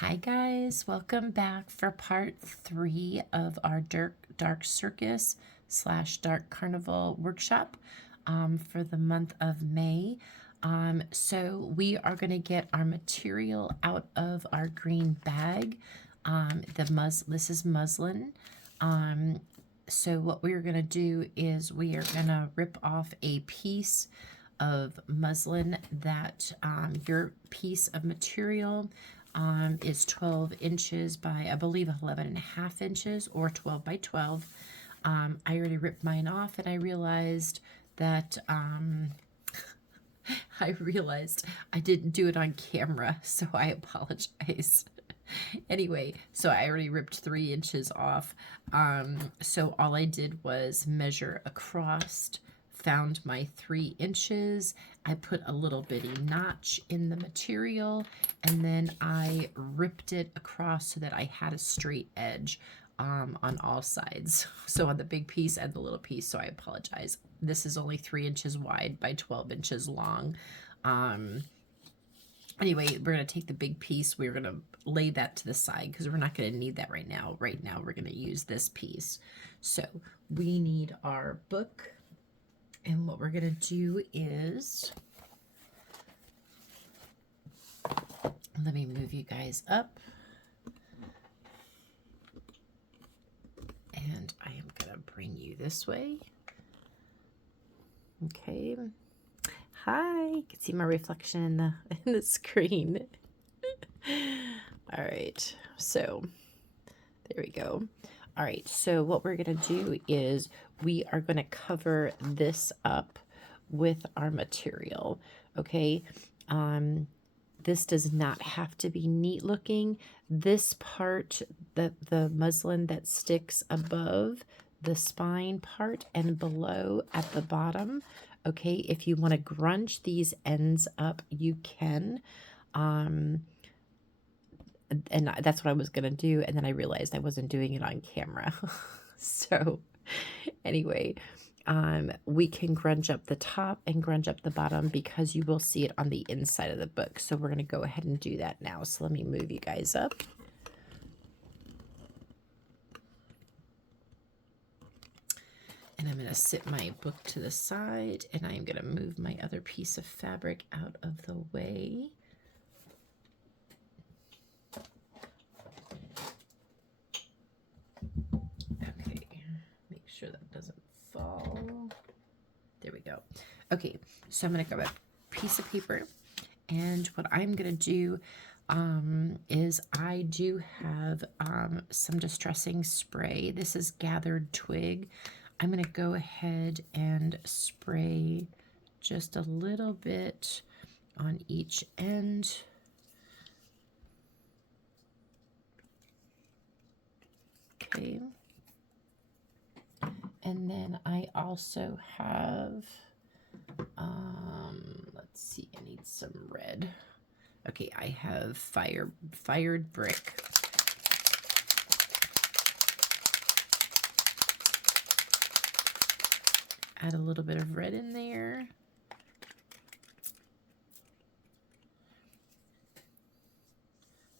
Hi guys, welcome back for part 3 of our Dark Circus / Dark Carnival workshop for the month of May. So we are going to get our material out of our green bag. This is muslin. So what we're going to do is we are going to rip off a piece of muslin that your piece of material is 12 inches by, I believe, 11.5 inches or 12 by 12. I already ripped mine off and I realized that I didn't do it on camera, so I apologize. Anyway, so I already ripped 3 inches off. So all I did was measure across, found my 3 inches. I put a little bitty notch in the material, and then I ripped it across so that I had a straight edge on all sides. So on the big piece and the little piece, so I apologize. This is only 3 inches wide by 12 inches long. Anyway, we're going to take the big piece. We're going to lay that to the side because we're not going to need that right now. Right now, we're going to use this piece. So we need our book. And what we're going to do is, let me move you guys up. And I am going to bring you this way. Okay. Hi, you can see my reflection in the screen. All right, so there we go. All right, so what we're gonna do is we are gonna cover this up with our material, okay? This does not have to be neat looking. This part, the muslin that sticks above the spine part and below at the bottom, okay, if you want to grunge these ends up, you can. And that's what I was going to do. And then I realized I wasn't doing it on camera. So anyway, we can grunge up the top and grunge up the bottom because you will see it on the inside of the book. So we're going to go ahead and do that now. So let me move you guys up. And I'm going to sit my book to the side, and I'm going to move my other piece of fabric out of the way. Okay, make sure that doesn't fall. There we go. Okay, so I'm going to grab a piece of paper, and what I'm going to do is I do have some distressing spray. This is gathered twig. I'm going to go ahead and spray just a little bit on each end. Okay. And then I also have, let's see, I need some red. Okay, I have fired brick. Add a little bit of red in there.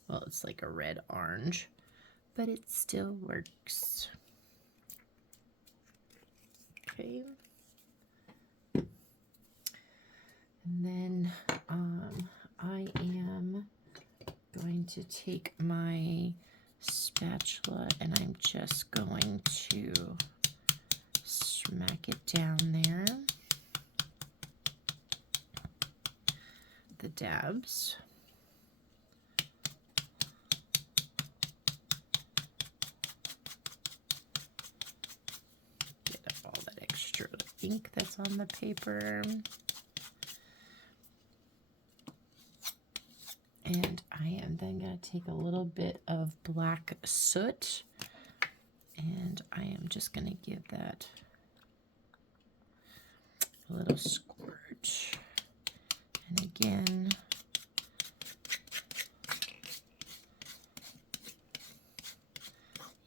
Well, it's like a red-orange, but it still works. Okay. And then I am going to take my spatula and I'm just going to smack it down there. The dabs. Get up all that extra ink that's on the paper. And I am then going to take a little bit of black soot, and I am just going to give that a little squirt. And again,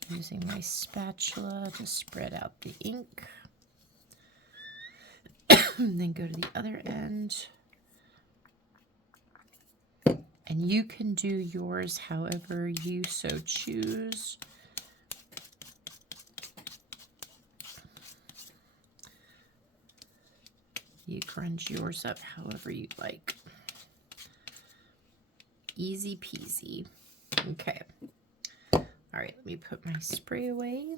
using my spatula to spread out the ink. Then go to the other end And you can do yours however you so choose. You grunge yours up however you like. Easy peasy. Okay. All right, let me put my spray away.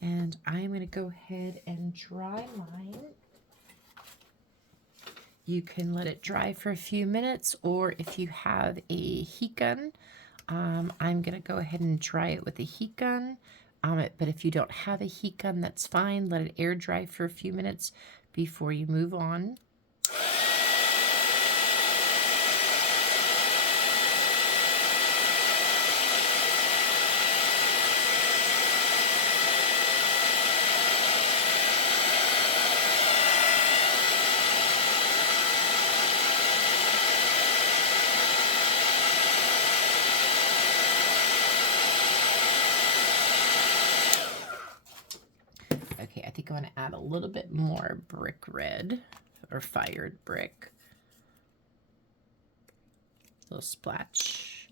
And I'm going to go ahead and dry mine. You can let it dry for a few minutes, or if you have a heat gun, I'm going to go ahead and dry it with a heat gun. But if you don't have a heat gun, that's fine. Let it air dry for a few minutes before you move on. Okay, I think I want to add a little bit more brick red or fired brick. A little splash.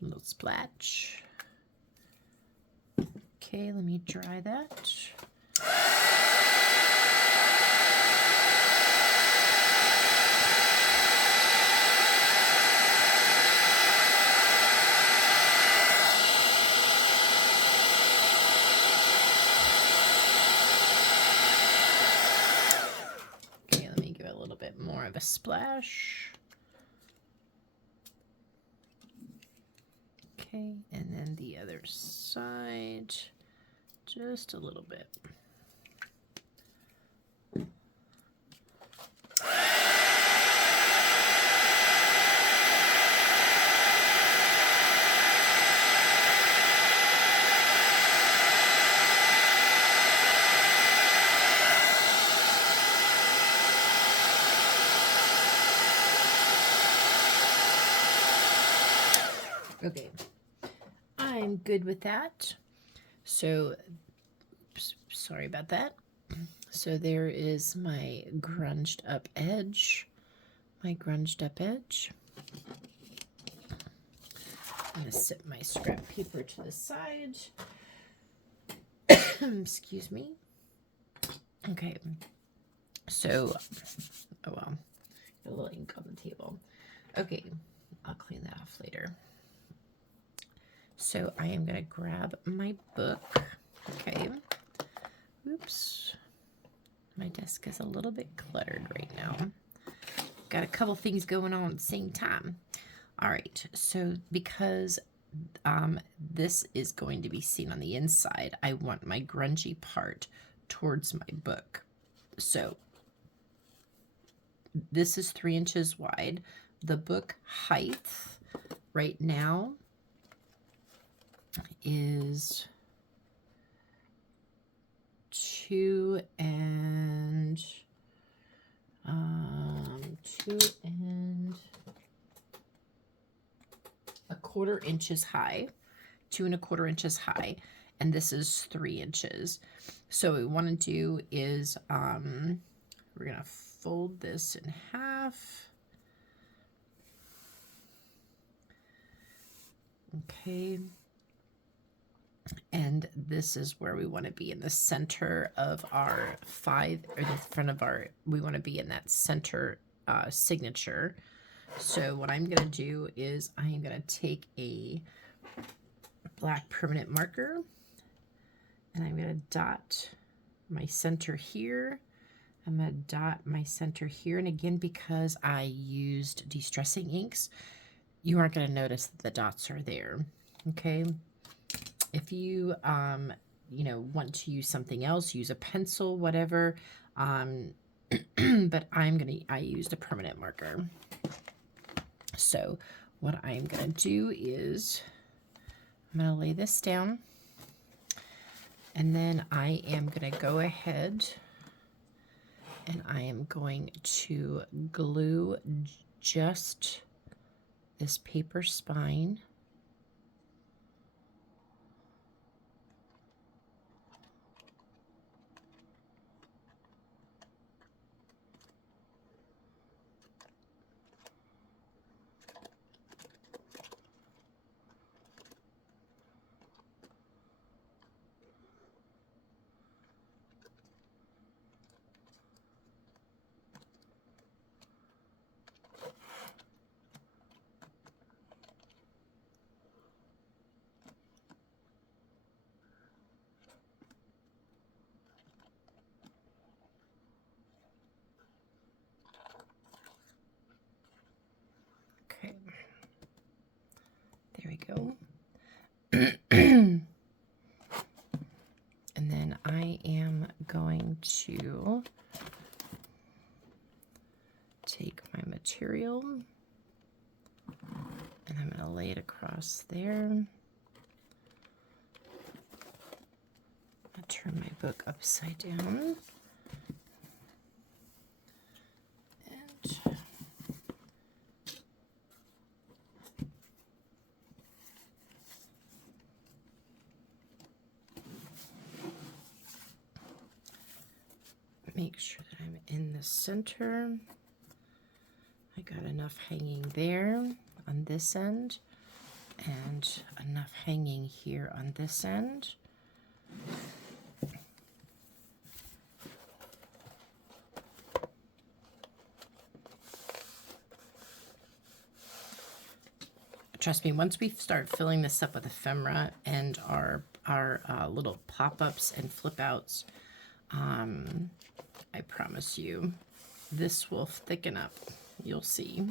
A little splash. Okay, let me dry that. More of a splash. Okay, and then the other side, just a little bit. Okay, I'm good with that. So, sorry about that. So there is my grunged up edge. I'm going to set my scrap paper to the side. Excuse me. Okay, so, oh well, got a little ink on the table. Okay, I'll clean that off later. So I am going to grab my book. Okay. Oops. My desk is a little bit cluttered right now. Got a couple things going on at the same time. All right. So because this is going to be seen on the inside, I want my grungy part towards my book. So this is 3 inches wide. The book height right now is 2 and 2.25 inches high, 2.25 inches high, and this is 3 inches. So what we want to do is we're gonna fold this in half. Okay. And this is where we want to be in the center of our 5, or the front of our, we want to be in that center signature. So what I'm going to do is I'm going to take a black permanent marker and I'm going to dot my center here. I'm going to dot my center here. And again, because I used de-stressing inks, you aren't going to notice that the dots are there. Okay. If you, want to use something else, use a pencil, whatever. But I used a permanent marker. So what I'm going to do is I'm going to lay this down. And then I am going to go ahead and I am going to glue just this paper spine go. And then I am going to take my material and I'm going to lay it across there. I'll turn my book upside down. And make sure that I'm in the center. I got enough hanging there on this end and enough hanging here on this end. Trust me, once we start filling this up with ephemera and our little pop-ups and flip-outs, I promise you, this will thicken up. You'll see.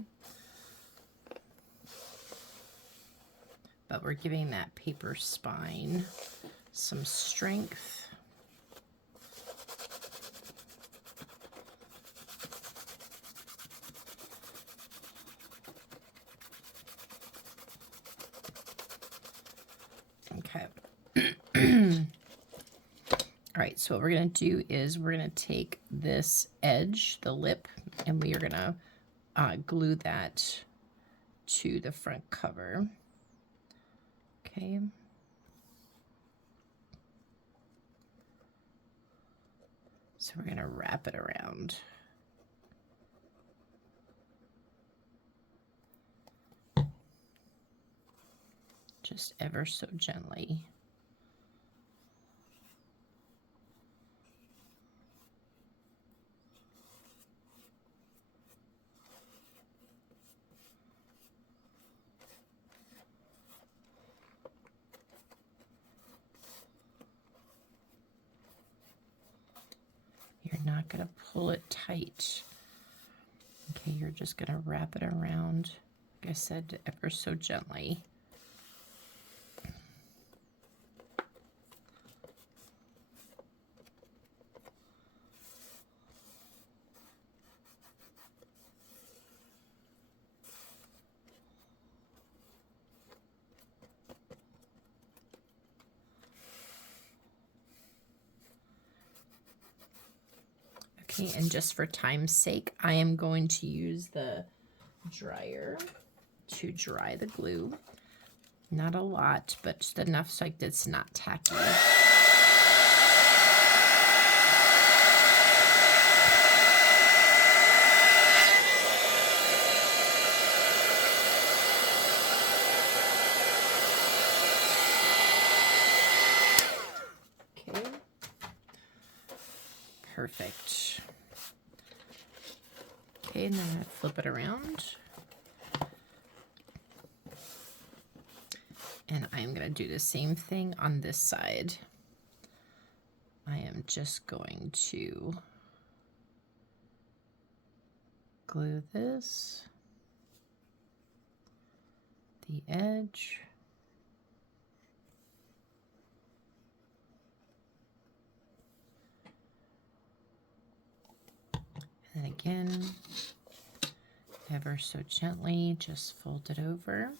But we're giving that paper spine some strength. Okay. All right, so what we're going to do is we're going to take this edge, the lip, and we are going to glue that to the front cover. Okay. So we're going to wrap it around. Just ever so gently. You're not going to pull it tight. Okay, you're just going to wrap it around, like I said, ever so gently. Okay, and just for time's sake, I am going to use the dryer to dry the glue. Not a lot, but just enough so it's not tacky. Okay. Perfect. Okay, and then I flip it around. And I'm going to do the same thing on this side. I am just going to glue this, the edge, and then again, ever so gently, just fold it over.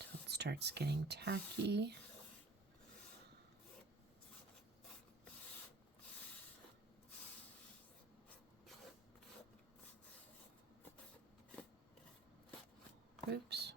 Till it starts getting tacky. Oops.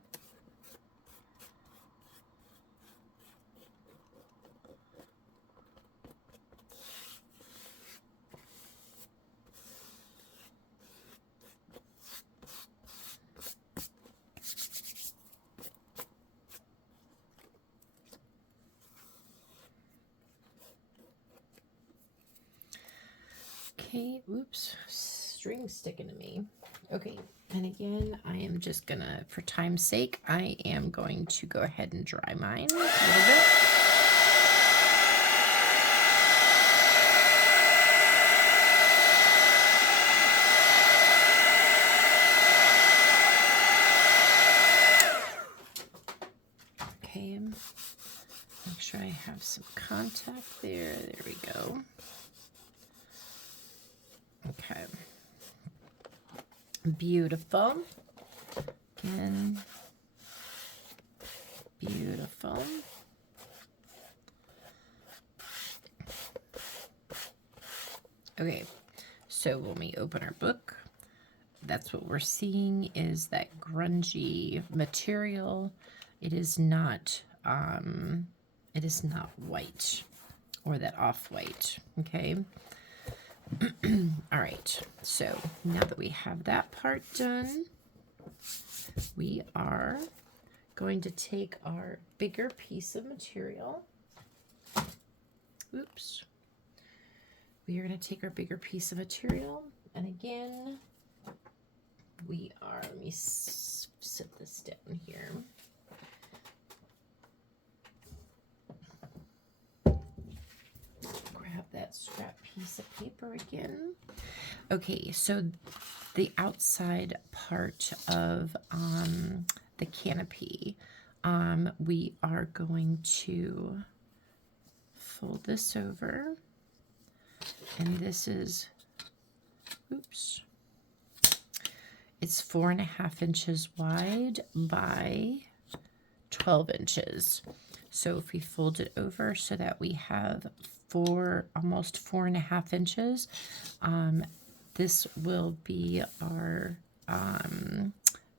Okay, oops, string sticking to me. Okay, and again, I am just gonna, for time's sake, I am going to go ahead and dry mine a little bit. tack there. There we go. Okay. Beautiful. Again. Beautiful. Okay, so when we open our book, that's what we're seeing is that grungy material. It is not white or that off-white, okay? All right, so now that we have that part done, we are going to take our bigger piece of material. Oops. We are going to take our bigger piece of material, and again, we are, let me sit this down here. Grab that scrap piece of paper again. Okay, so the outside part of the canopy, we are going to fold this over, and this is, oops, it's 4.5 inches wide by 12 inches. So if we fold it over so that we have almost 4.5 inches, this will be our,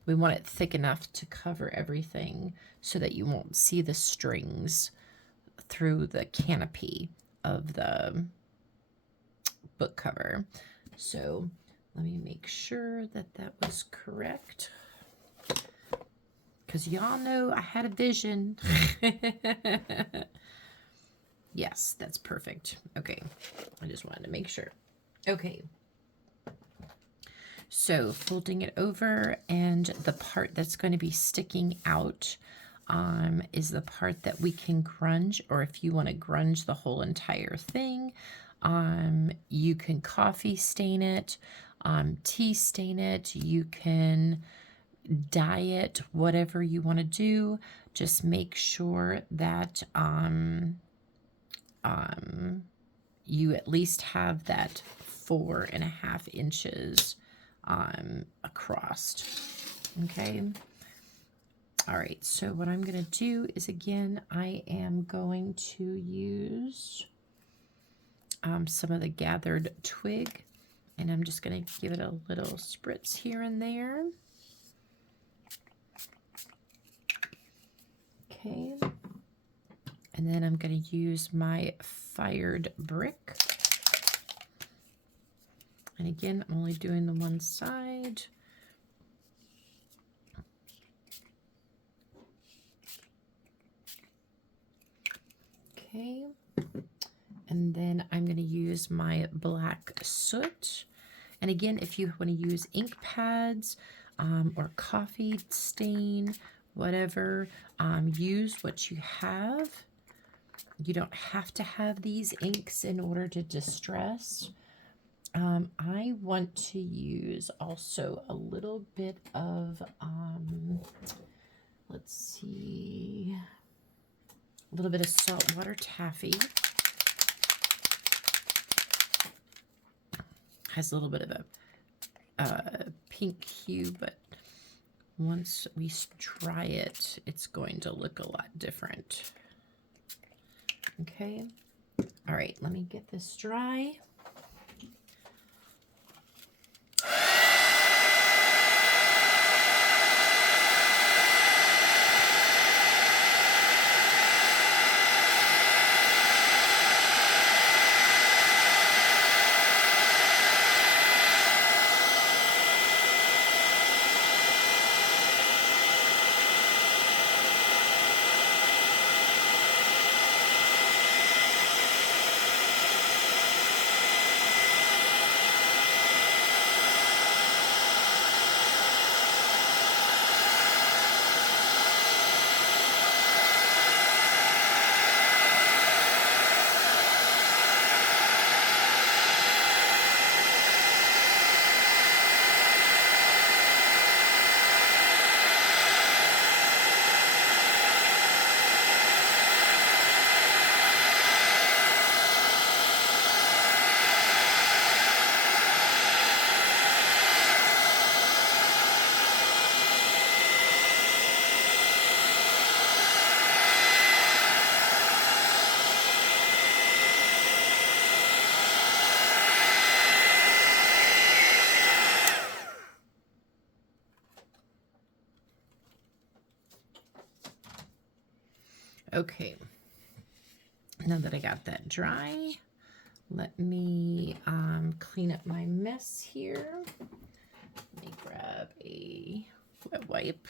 we want it thick enough to cover everything so that you won't see the strings through the canopy of the book cover. So let me make sure that that was correct, because y'all know I had a vision. Yes, that's perfect. Okay, I just wanted to make sure. Okay, so folding it over, and the part that's going to be sticking out is the part that we can grunge, or if you want to grunge the whole entire thing, you can coffee stain it, tea stain it, you can dye it, whatever you want to do. Just make sure that you at least have that 4.5 inches across. Okay. All right, so what I'm going to do is, again, I am going to use some of the gathered twig, and I'm just going to give it a little spritz here and there. Okay, and then I'm going to use my fired brick, and again, I'm only doing the one side. Okay, and then I'm going to use my black soot. And again, if you want to use ink pads or coffee stain, whatever, use what you have. You don't have to have these inks in order to distress. I want to use also a little bit of, let's see, a little bit of saltwater taffy. Has a little bit of a pink hue, but once we dry it, it's going to look a lot different. Okay. All right, let me get this dry. Okay, now that I got that dry, let me clean up my mess here. Let me grab a wet wipe.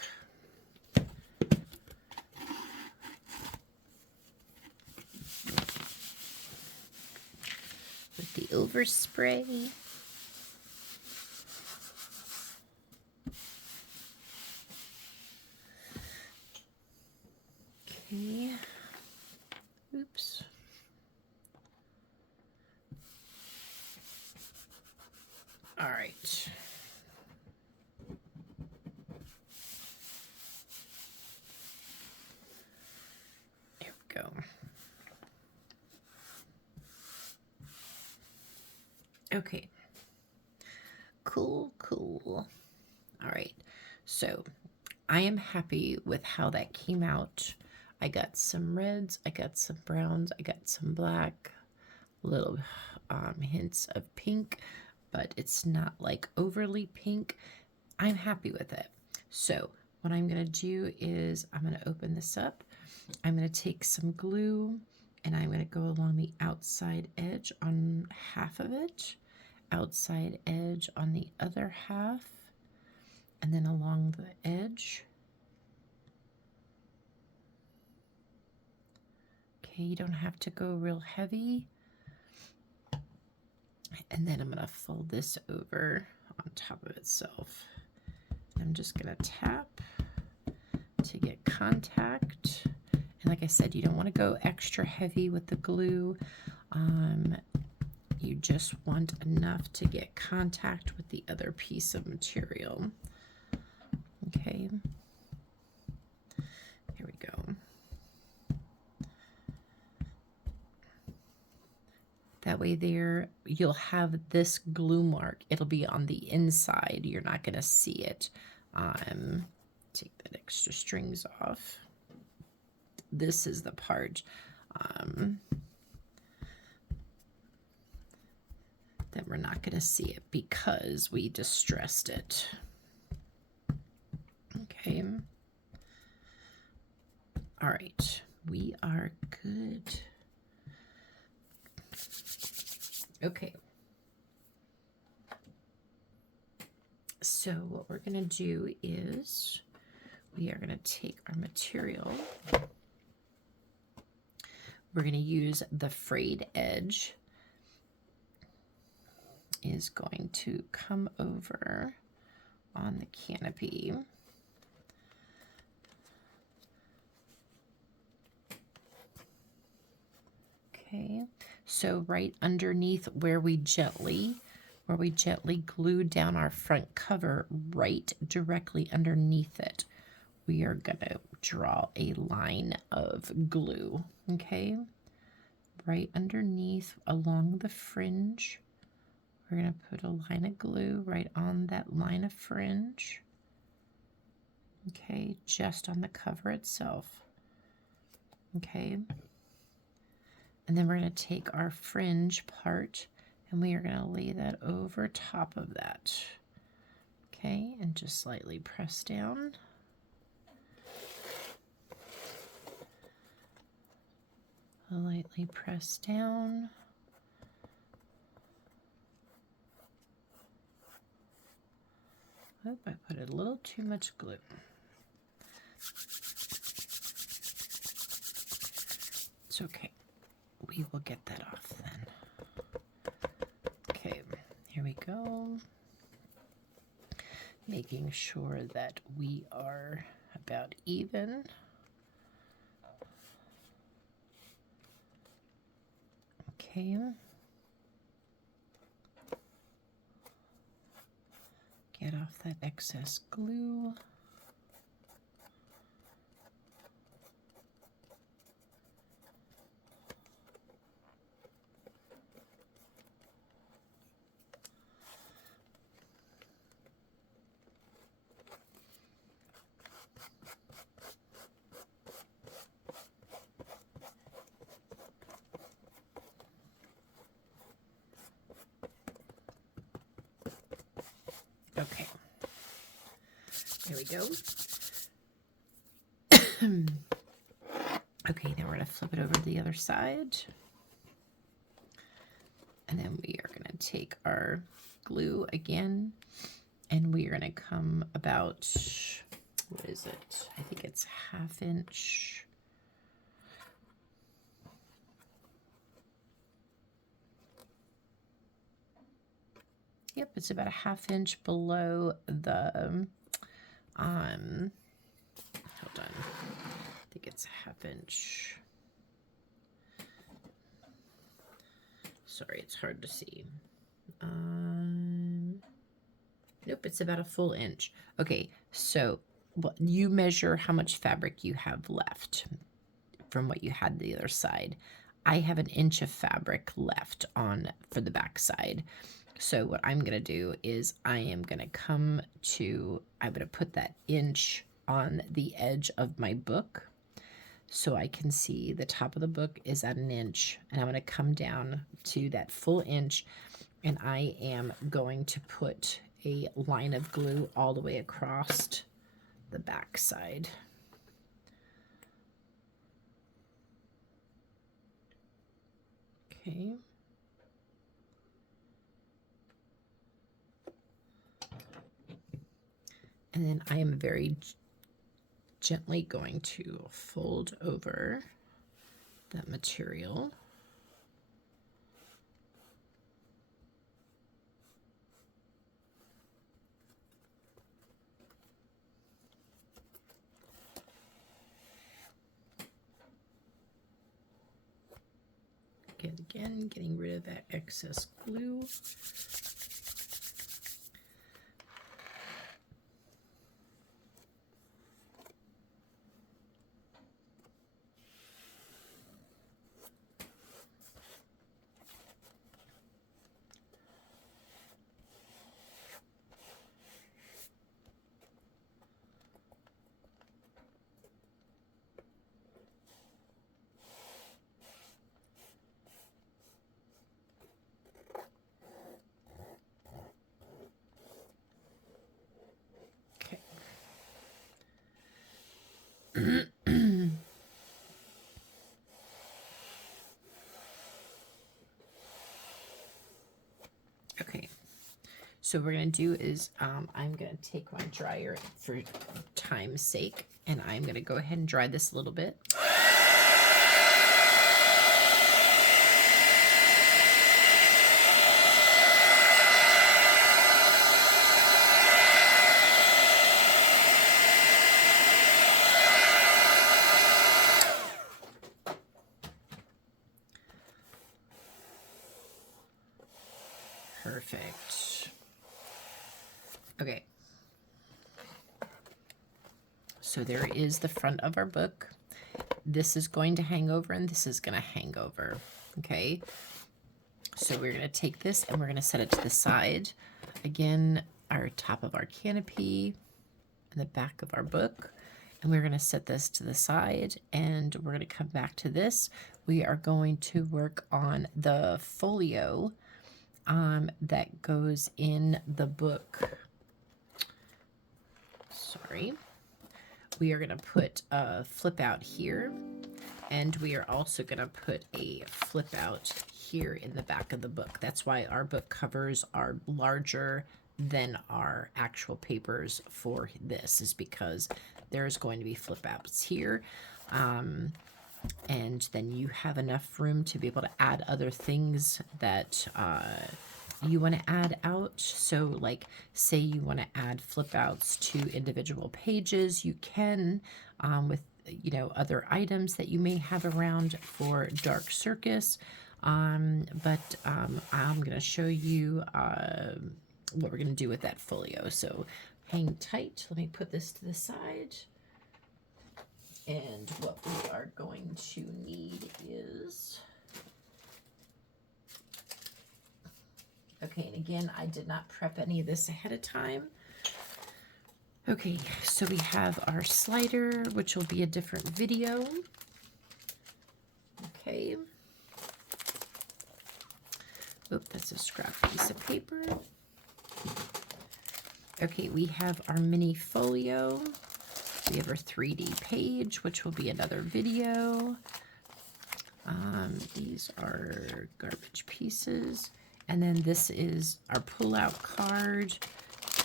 With the overspray. Okay. Oops. All right. There we go. Okay. Cool, cool. All right. So I am happy with how that came out. I got some reds, I got some browns, I got some black, little hints of pink, but it's not like overly pink. I'm happy with it. So what I'm going to do is I'm going to open this up. I'm going to take some glue and I'm going to go along the outside edge on half of it, outside edge on the other half, and then along the edge. Okay, you don't have to go real heavy. And then I'm going to fold this over on top of itself. I'm just going to tap to get contact. And like I said, you don't want to go extra heavy with the glue. You just want enough to get contact with the other piece of material. Okay. Here we go. That way there, you'll have this glue mark. It'll be on the inside. You're not going to see it. Take that extra strings off. This is the part that we're not going to see it because we distressed it. Okay. All right. We are good. Okay. So what we're going to do is we are going to take our material. We're going to use the frayed edge is going to come over on the canopy. Okay, so right underneath where we gently glued down our front cover, right directly underneath it, we are going to draw a line of glue, okay? Right underneath along the fringe, we're going to put a line of glue right on that line of fringe, okay, just on the cover itself, okay? And then we're going to take our fringe part and we are going to lay that over top of that, okay, and just slightly press down. Lightly press down. Oh, I put a little too much glue. It's okay. We will get that off then. Okay, here we go. Making sure that we are about even. Okay. Get off that excess glue. Okay, there we go. Okay, then we're going to flip it over to the other side. And then we are going to take our glue again, and we are going to come about, what is it? I think it's 1/2 inch. Yep, it's about 1/2 inch below the, hold on, I think it's 1/2 inch. Sorry, it's hard to see. Nope, it's about a full inch. Okay, so you measure how much fabric you have left from what you had the other side. I have 1 inch of fabric left on for the back side. So what I'm going to do is I am going to I'm going to put that inch on the edge of my book so I can see the top of the book is at 1 inch, and I'm going to come down to that full inch, and I am going to put a line of glue all the way across the back side. Okay. And then I am very gently going to fold over that material. Again, getting rid of that excess glue. Okay, so what we're going to do is I'm going to take my dryer for time's sake, and I'm going to go ahead and dry this a little bit. Perfect. Okay. So there is the front of our book. This is going to hang over, and this is going to hang over. Okay. So we're going to take this and we're going to set it to the side. Again, our top of our canopy and the back of our book. And we're going to set this to the side, and we're going to come back to this. We are going to work on the folio that goes in the book. Sorry. We are going to put a flip out here, and we are also going to put a flip out here in the back of the book. That's why our book covers are larger than our actual papers for this, is because there's going to be flip outs here. And then you have enough room to be able to add other things that you want to add out. So like, say you want to add flip outs to individual pages, you can with other items that you may have around for Dark Circus. But I'm going to show you what we're going to do with that folio. So hang tight. Let me put this to the side. And what we are going to need is, okay, and again, I did not prep any of this ahead of time. Okay, so we have our slider, which will be a different video. Okay. Oop, that's a scrap piece of paper. Okay, we have our mini folio. We have our 3D page, which will be another video. These are garbage pieces. And then this is our pull-out card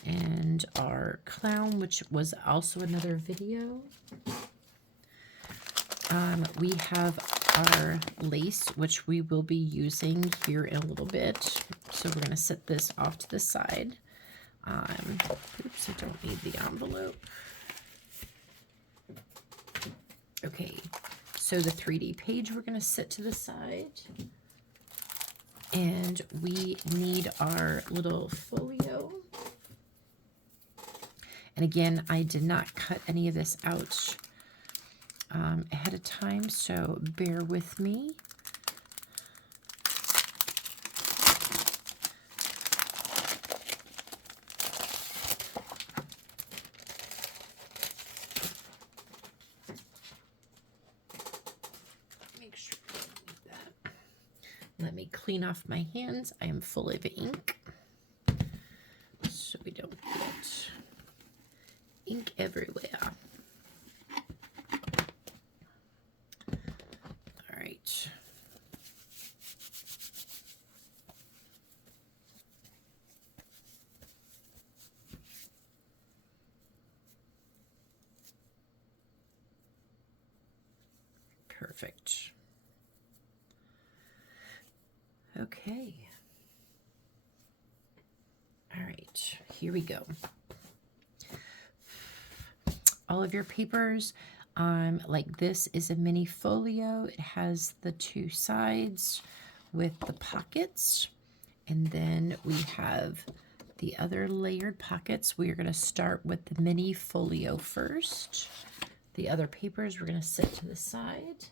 and our clown, which was also another video. We have our lace, which we will be using here in a little bit. So we're going to set this off to the side. Oops, I don't need the envelope. Okay, so the 3D page we're going to set to the side. And we need our little folio. And again, I did not cut any of this out ahead of time, so bear with me. Make sure I don't need that. Let me clean off my hands. I am full of ink, so we don't get ink everywhere. All right. Perfect. Okay. All right, here we go. All of your papers, like this is a mini folio. It has the two sides with the pockets. And then we have the other layered pockets. We are going to start with the mini folio first. The other papers we're going to set to the side.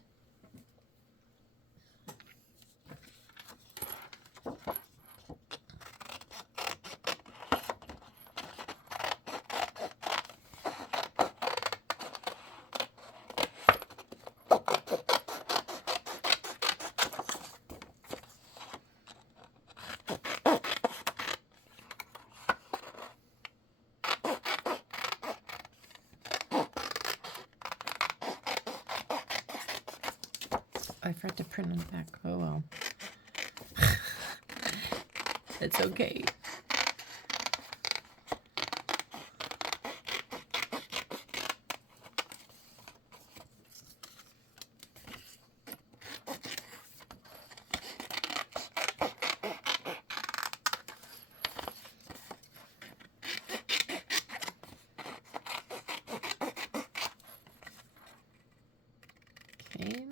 I forgot to print on the back. Oh well. It's okay. Okay.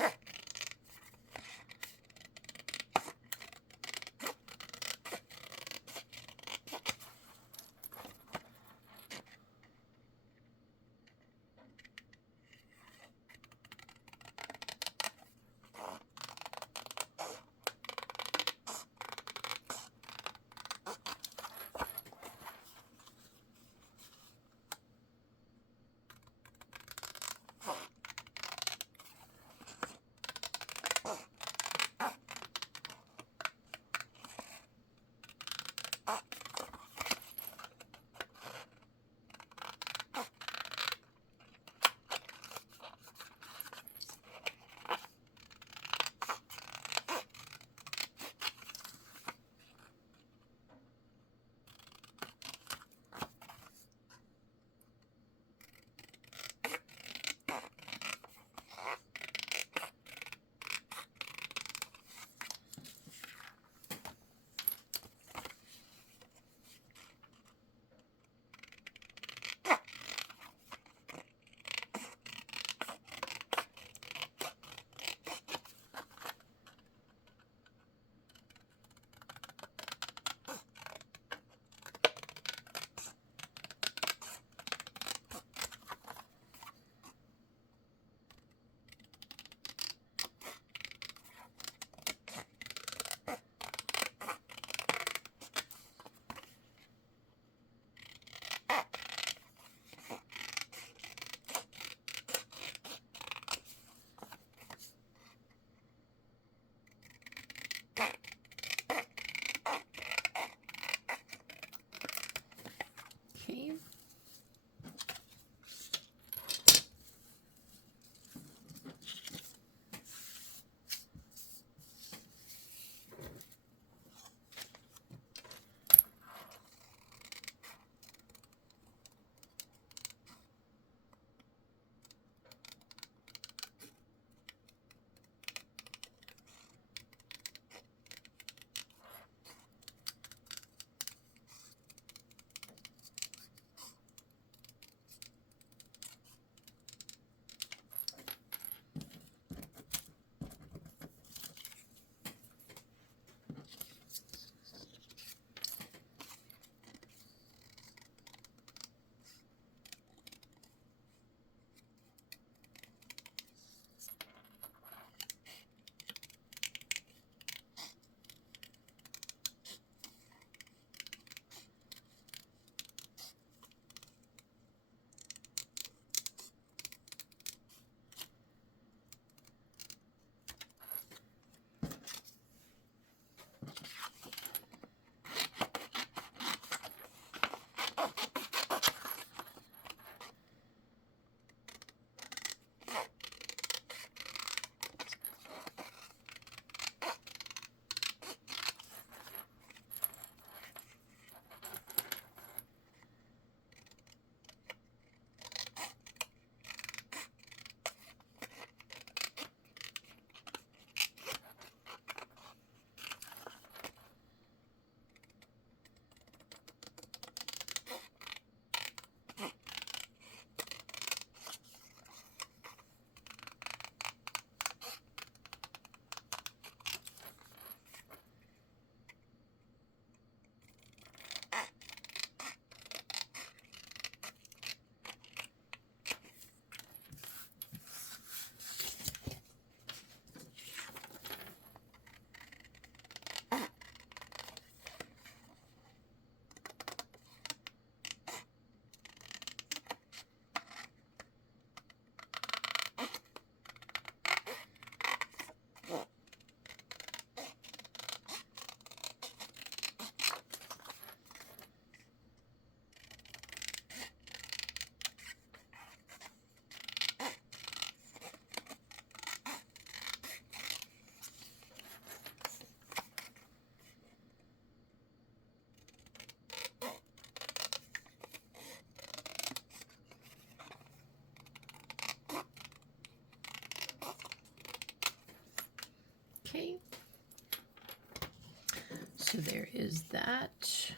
So there is that.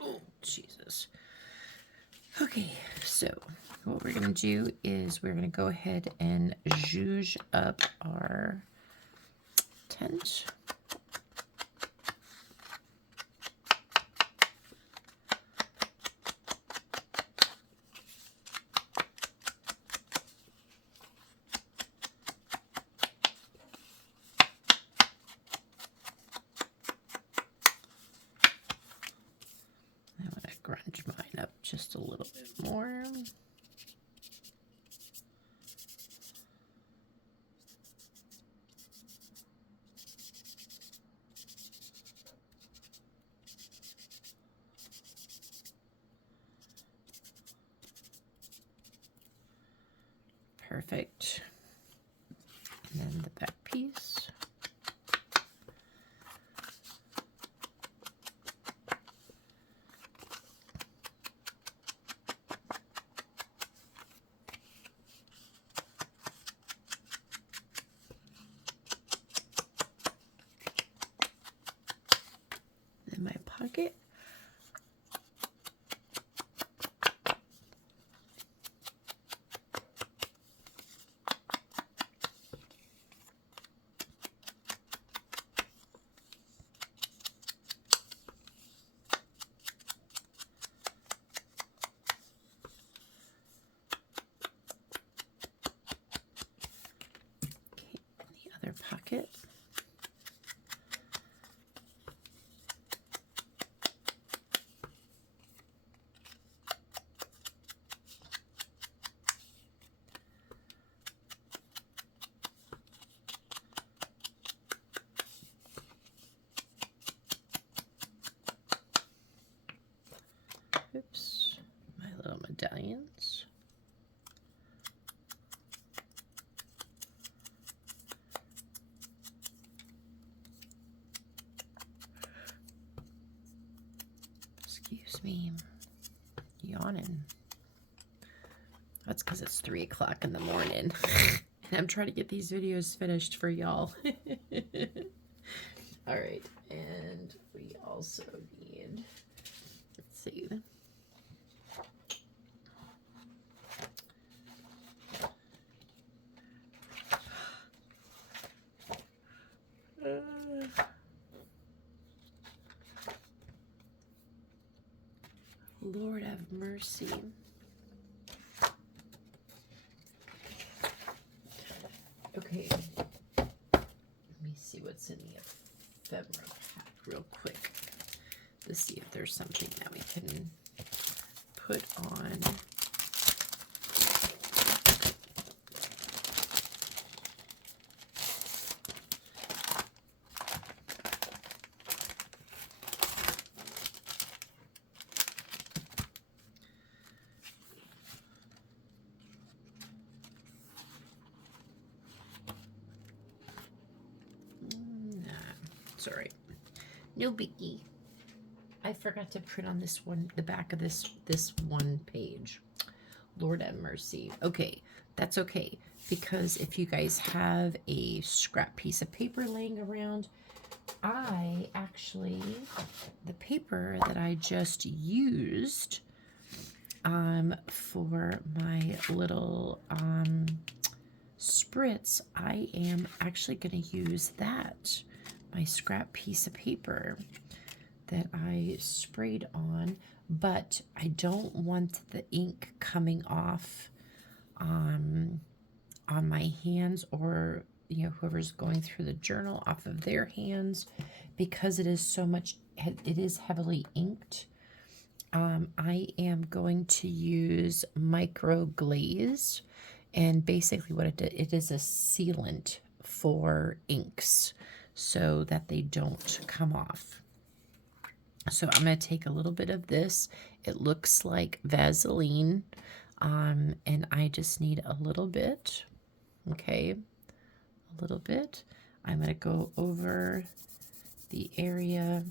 Oh, Jesus. Okay, so what we're going to do is we're going to go ahead and zhuzh up our tent. I'm going to grunge mine up just a little bit more. Perfect. And then the back piece. Then my pocket. Pocket. Oops, my little medallions. Excuse me, yawning. That's because it's 3 o'clock in the morning and I'm trying to get these videos finished for y'all. All right, and we also need, let's see. Lord have mercy. Okay, let me see what's in the ephemera pack real quick. Let's see if there's something that we can put on. It's all right. No biggie. I forgot to print on this one, the back of this one page. Lord have mercy. Okay, that's okay. Because if you guys have a scrap piece of paper laying around, I actually, the paper that I just used for my little spritz, I am actually going to use that. My scrap piece of paper that I sprayed on, but I don't want the ink coming off on my hands, or whoever's going through the journal off of their hands, because it is so much, it is heavily inked. I am going to use micro glaze, and basically what it is a sealant for inks, so that they don't come off. So I'm going to take a little bit of this. It looks like Vaseline, and I just need a little bit, okay, a little bit. I'm going to go over the area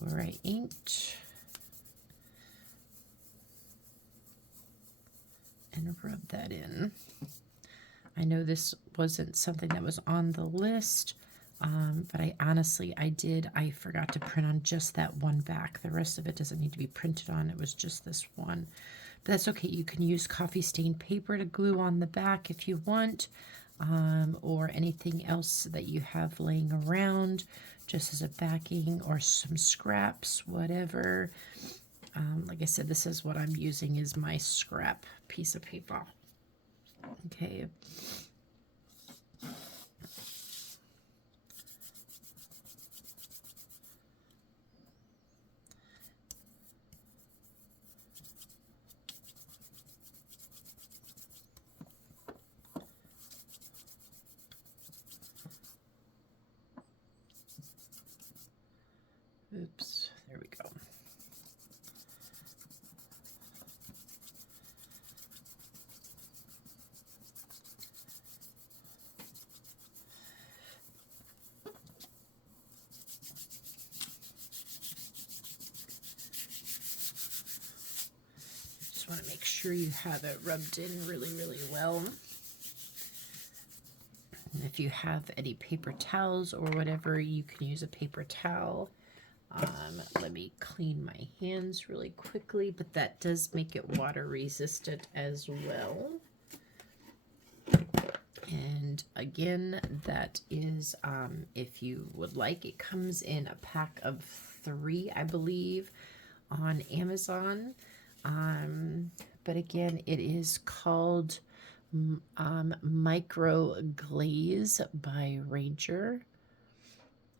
where I inked, and rub that in. I know this wasn't something that was on the list, but I forgot to print on just that one back. The rest of it doesn't need to be printed on. It was just this one. But that's okay. You can use coffee stained paper to glue on the back if you want, or anything else that you have laying around just as a backing, or some scraps, whatever. Like I said, this is what I'm using, is my scrap piece of paper. Okay. Oops, there we go. Just want to make sure you have it rubbed in really, really well. And if you have any paper towels or whatever, you can use a paper towel. Let me clean my hands really quickly, but that does make it water resistant as well. And again, that is, if you would like, it comes in a pack of 3, I believe, on Amazon. But again, it is called Micro Glaze by Ranger.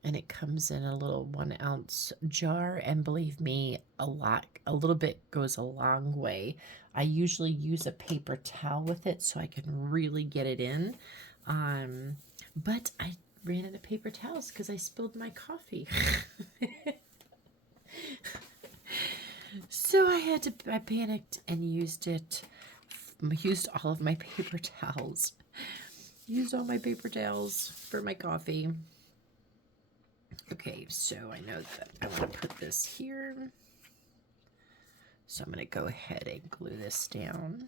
And it comes in a little 1 ounce jar, and believe me, a little bit goes a long way. I usually use a paper towel with it so I can really get it in. But I ran out of paper towels because I spilled my coffee. So I panicked and used all of my paper towels. Used all my paper towels for my coffee. Okay, so I know that I want to put this here. So I'm going to go ahead and glue this down.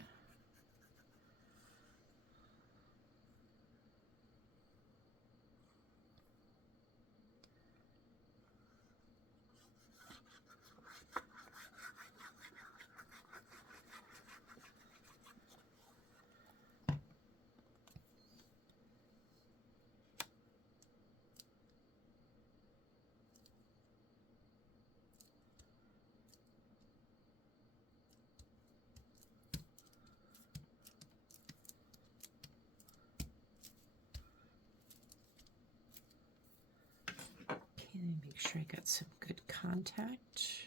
Make sure I got some good contact.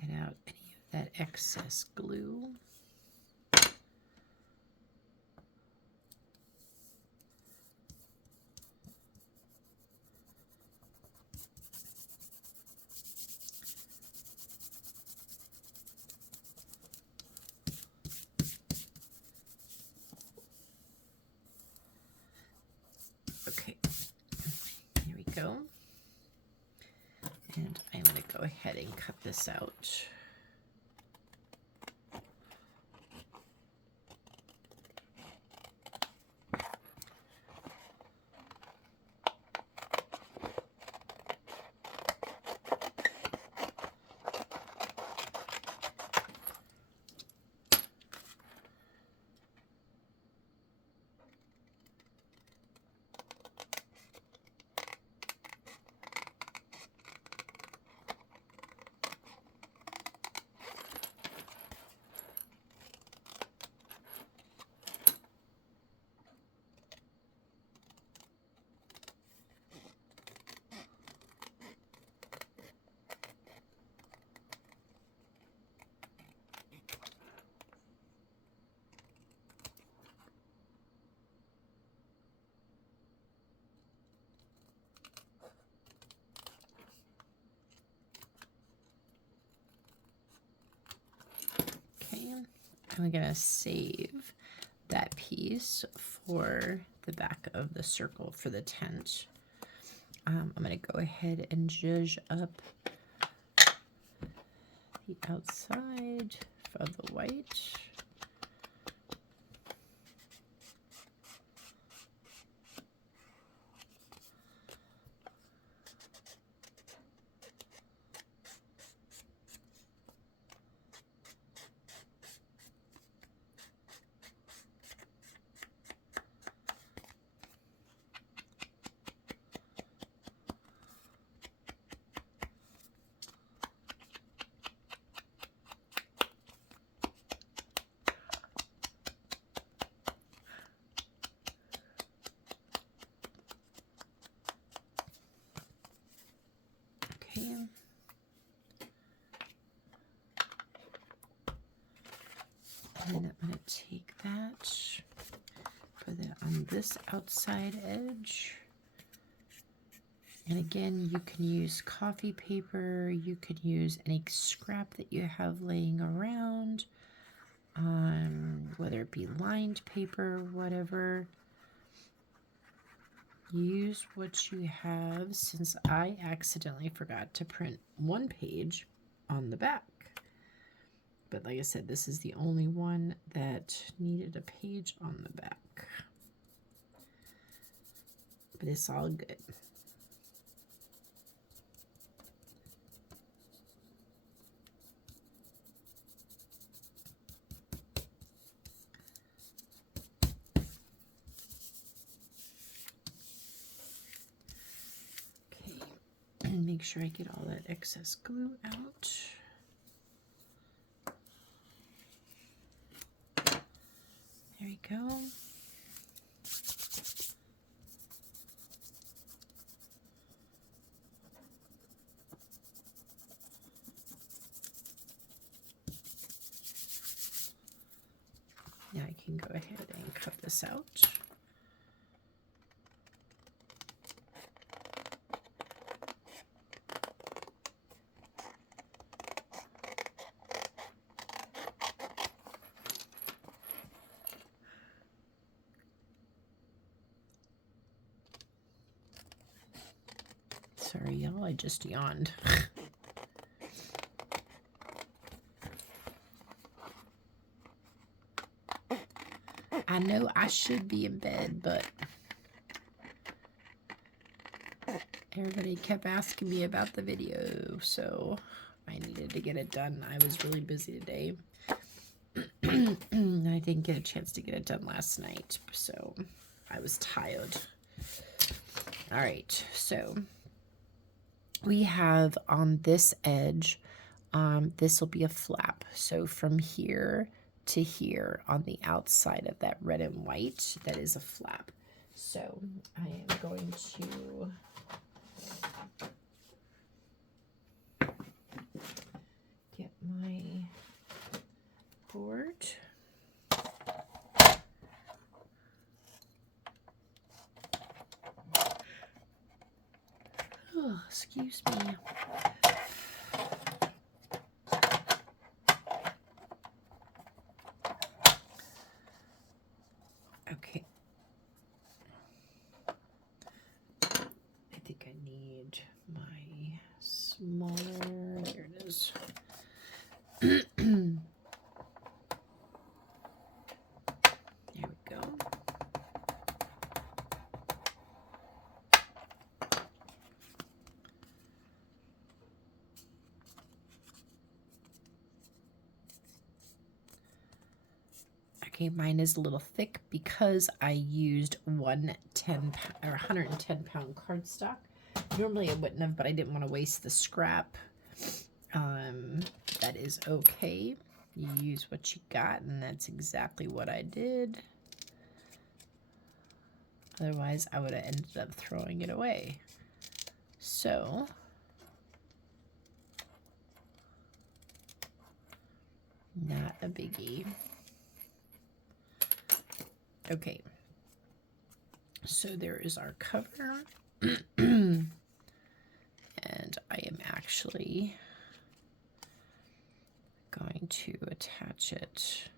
Get out any of that excess glue. Okay, here we go. And I'm going to go ahead and cut this out. I'm going to save that piece for the back of the circle for the tent. I'm going to go ahead and zhuzh up the outside for the white. And I'm going to take that, put it on this outside edge. And again, you can use coffee paper, you can use any scrap that you have laying around, whether it be lined paper, whatever. Use what you have, since I accidentally forgot to print one page on the back. But like I said, this is the only one that needed a page on the back. But it's all good. Okay, make sure I get all that excess glue out. There we go. Now I can go ahead and cut this out. Sorry, y'all, I just yawned. I know I should be in bed, but everybody kept asking me about the video, so I needed to get it done. I was really busy today. I didn't get a chance to get it done last night, so I was tired. All right, so we have on this edge, this will be a flap. So from here to here on the outside of that red and white, that is a flap. So I am going to get my board. Oh, excuse me. Okay. I think I need my smaller, there it is. There we go. Okay, mine is a little thick because I used 110 or 110 pound cardstock. Normally I wouldn't have, but I didn't want to waste the scrap. That is okay. You use what you got, and that's exactly what I did. Otherwise, I would have ended up throwing it away. So, not a biggie. Okay, so there is our cover, and I am actually going to attach it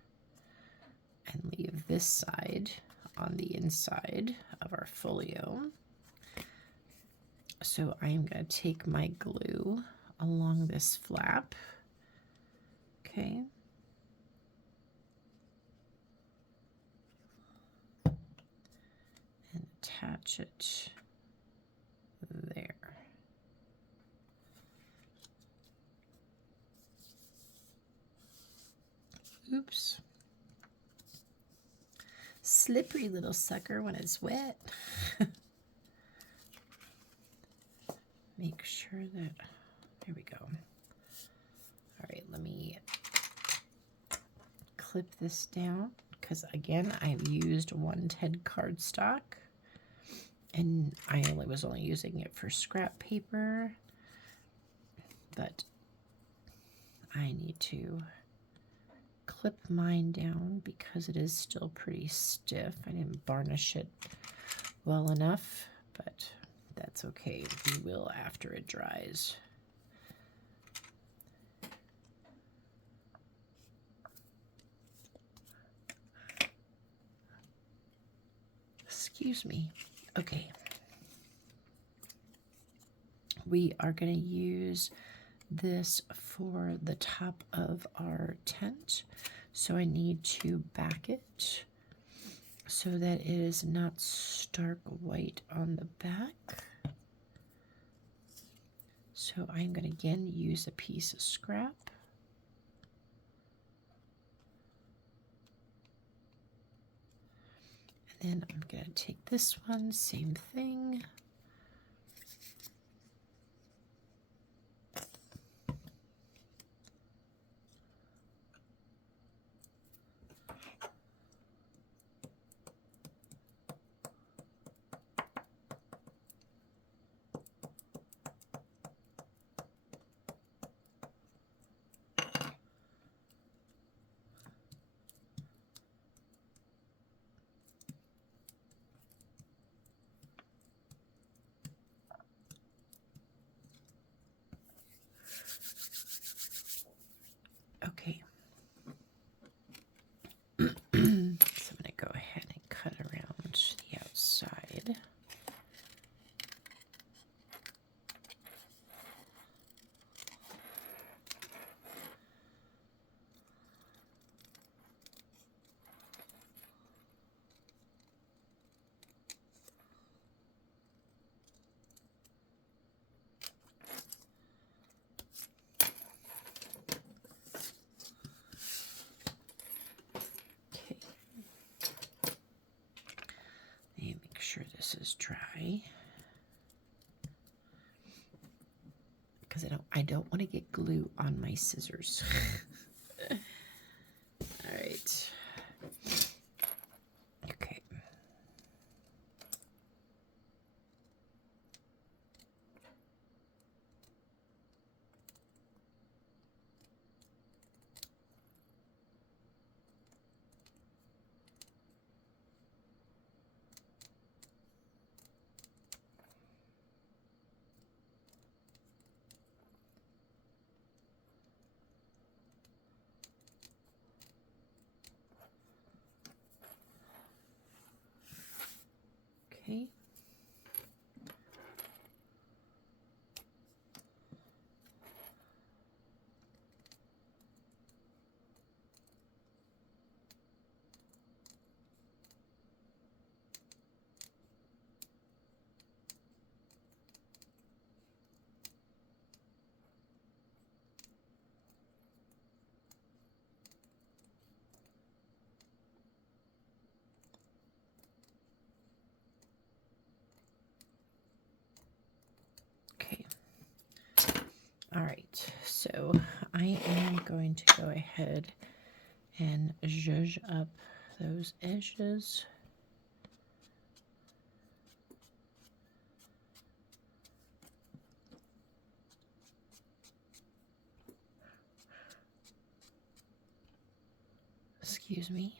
and leave this side on the inside of our folio. So I am going to take my glue along this flap Okay. And attach it there. Oops. Slippery little sucker when it's wet. Make sure that, there we go. All right, let me clip this down because again, I've used 110 cardstock and I was only using it for scrap paper, but I need to clip mine down because it is still pretty stiff. I didn't varnish it well enough, but that's okay. We will after it dries. Excuse me. Okay. We are going to use this for the top of our tent. So I need to back it so that it is not stark white on the back. So I'm going to again use a piece of scrap. And then I'm going to take this one, same thing. Okay. So I'm going to go ahead and cut around the outside. Sure this is dry because I don't want to get glue on my scissors. All right. Okay. Okay. Okay. All right. So I am going to go ahead and zhuzh up those edges. Excuse me.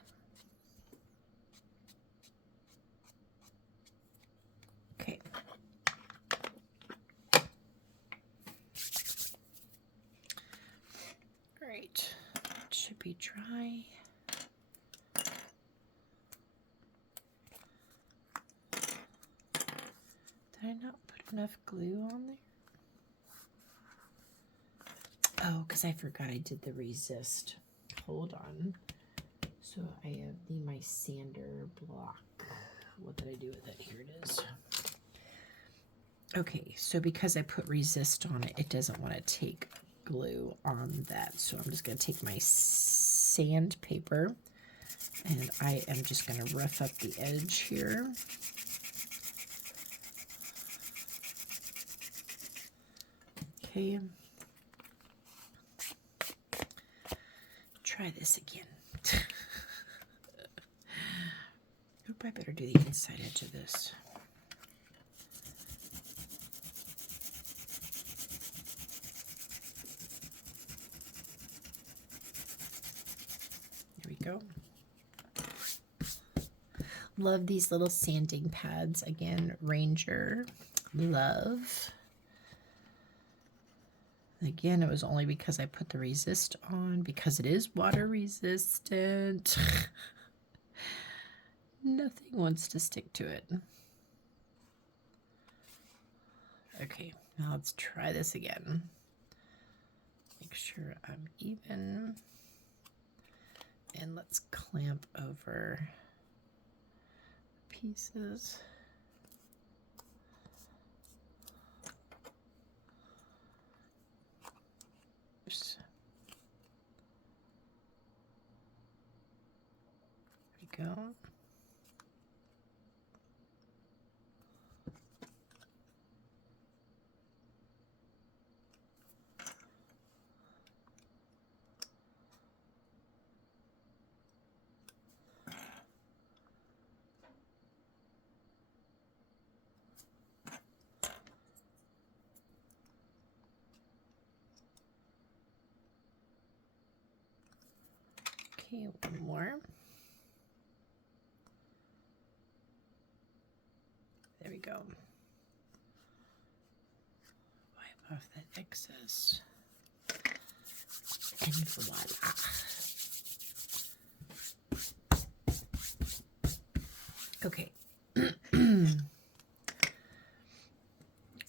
Okay. Great. It should be dry. Did I not put enough glue on there? Oh, because I forgot I did the resist. Hold on. So I need my sander block. What did I do with it? Here it is. Okay, so because I put resist on it, it doesn't want to take glue on that. So I'm just going to take my sandpaper and I am just going to rough up the edge here. Okay. Try this again. Hope I better do the inside edge of this. There we go. Love these little sanding pads. Again, Ranger. Love. Again, it was only because I put the resist on, because it is water resistant. Nothing wants to stick to it. Okay, now let's try this again. Make sure I'm even. And let's clamp over pieces. Oops. There we go. Okay, one more. There we go. Wipe off that excess. And voila. Okay.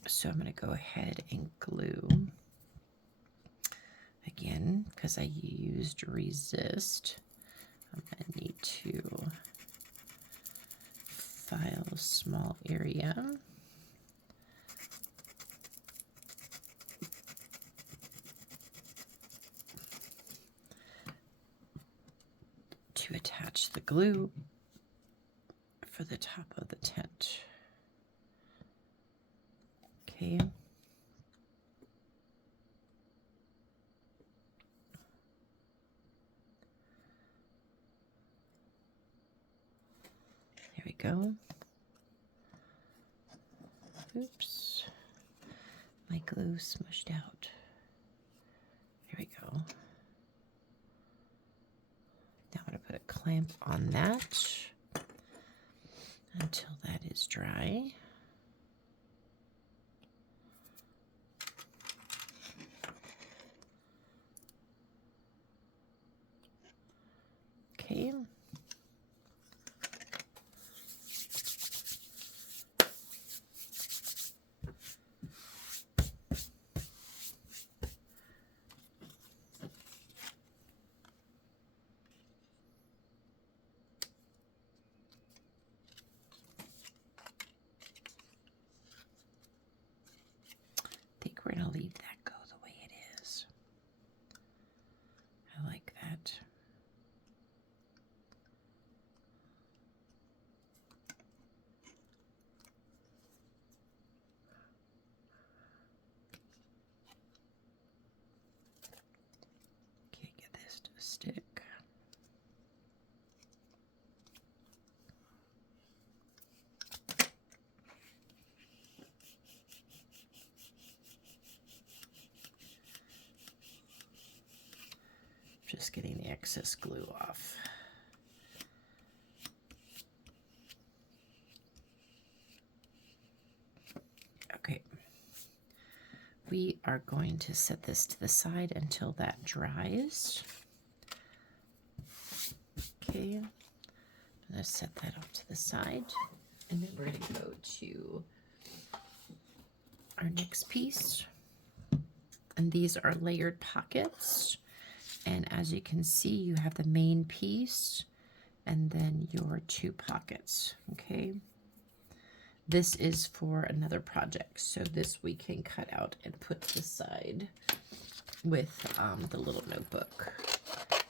So I'm going to go ahead and glue. Again, because I used resist, I'm going to need to file a small area. To attach the glue for the top of the tent. Okay. There we go. Oops. My glue smushed out. There we go. Now I'm going to put a clamp on that until that is dry. Okay. I think we're going to leave that go the way it is. I like that. Okay, get this to stick. Just getting the excess glue off. Okay. We are going to set this to the side until that dries. Okay. I'm going to set that off to the side. And then we're going to go to our next piece. And these are layered pockets. And as you can see, you have the main piece and then your 2 pockets, okay? This is for another project, so this we can cut out and put to the side with the little notebook,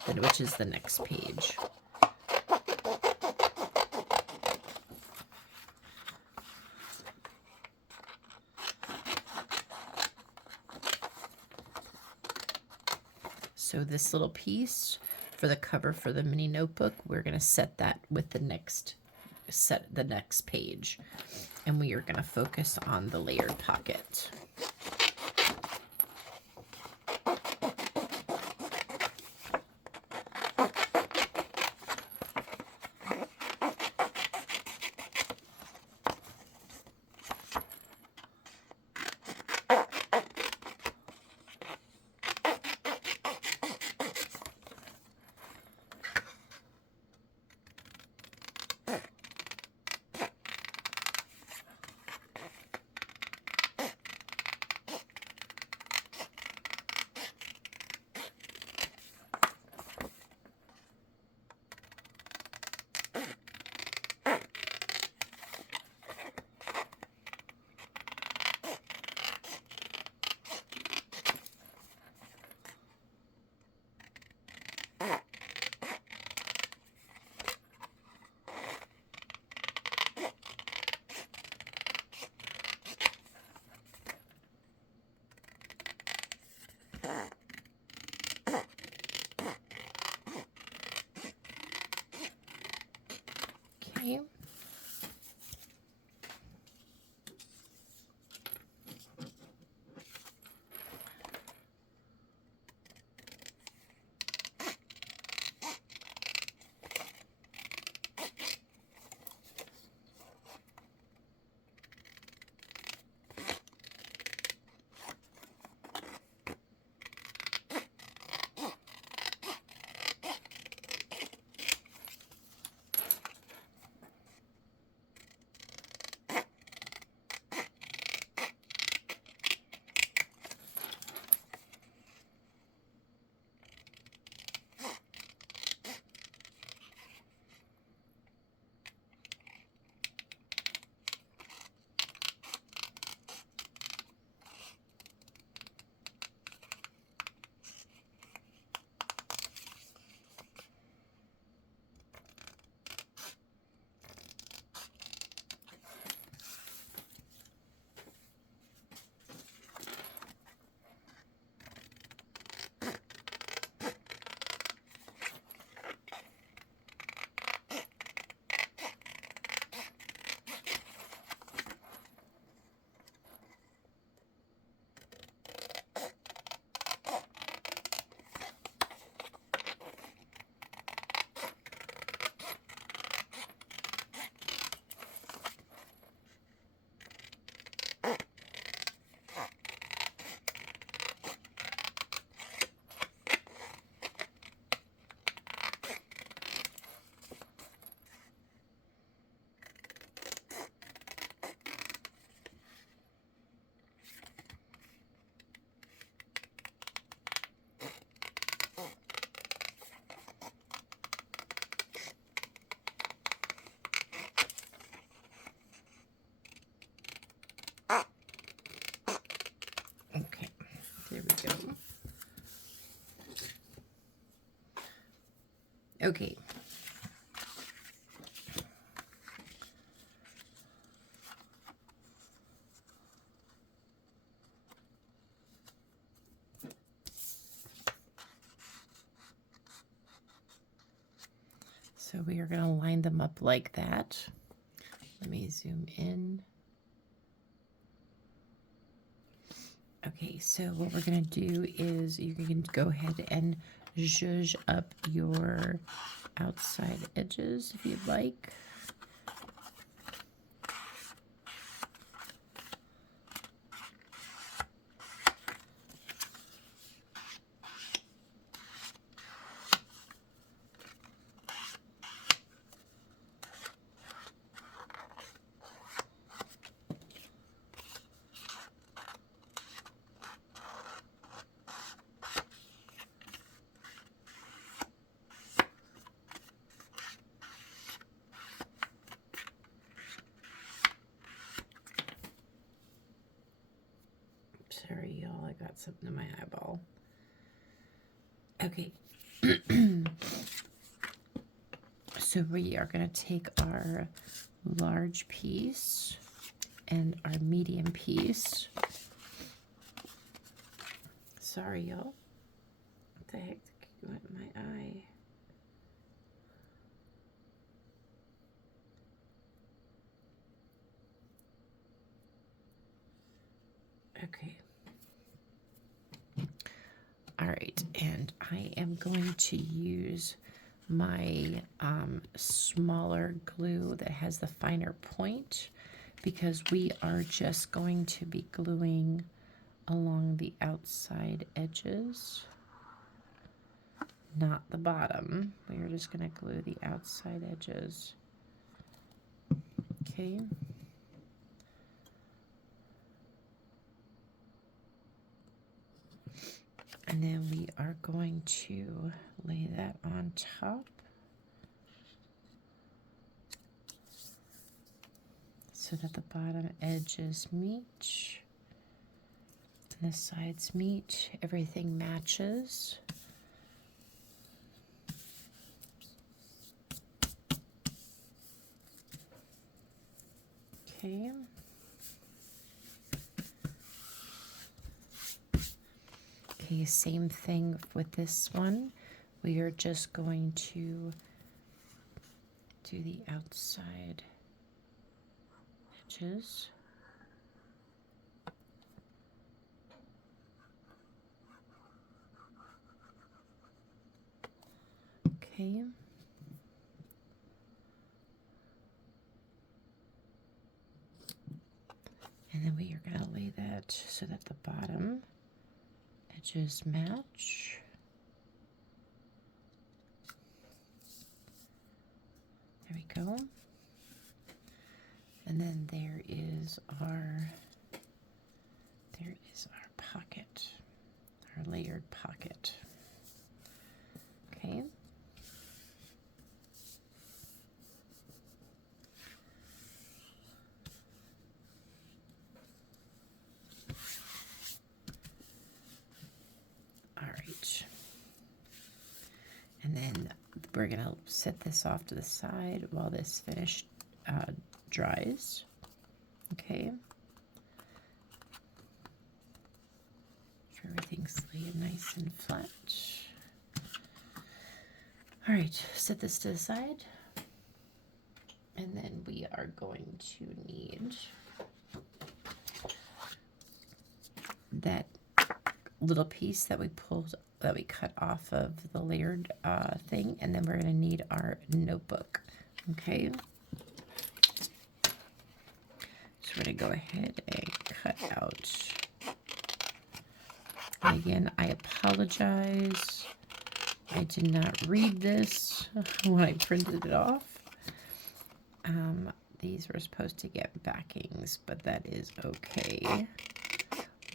which is the next page. So this little piece for the cover for the mini notebook, we're going to set that with the next page, and we are going to focus on the layered pocket. Okay. Okay, there we go. Okay. So we are going to line them up like that. Let me zoom in. Okay, so what we're going to do is you can go ahead and zhuzh up your outside edges if you'd like. something in my eyeball. Okay. So we are going to take our large piece and our medium piece. Sorry, y'all. What the heck went in my eye? Okay. All right, and I am going to use my smaller glue that has the finer point, because we are just going to be gluing along the outside edges, not the bottom. We are just going to glue the outside edges. Okay. And then we are going to lay that on top. So that the bottom edges meet and the sides meet, everything matches. Okay. Okay, same thing with this one. We are just going to do the outside edges. Okay. And then we are going to lay that so that the bottom edges match. There we go. And then there is our pocket, our layered pocket. Okay. All right. And then we're going to set this off to the side while this finish dries. Okay. Make sure everything's laid nice and flat. All right, set this to the side. And then we are going to need that little piece that we cut off of the layered thing, and then we're going to need our notebook. Okay, so we're going to go ahead and cut out. And again, I apologize, I did not read this when I printed it off. These were supposed to get backings, but that is okay.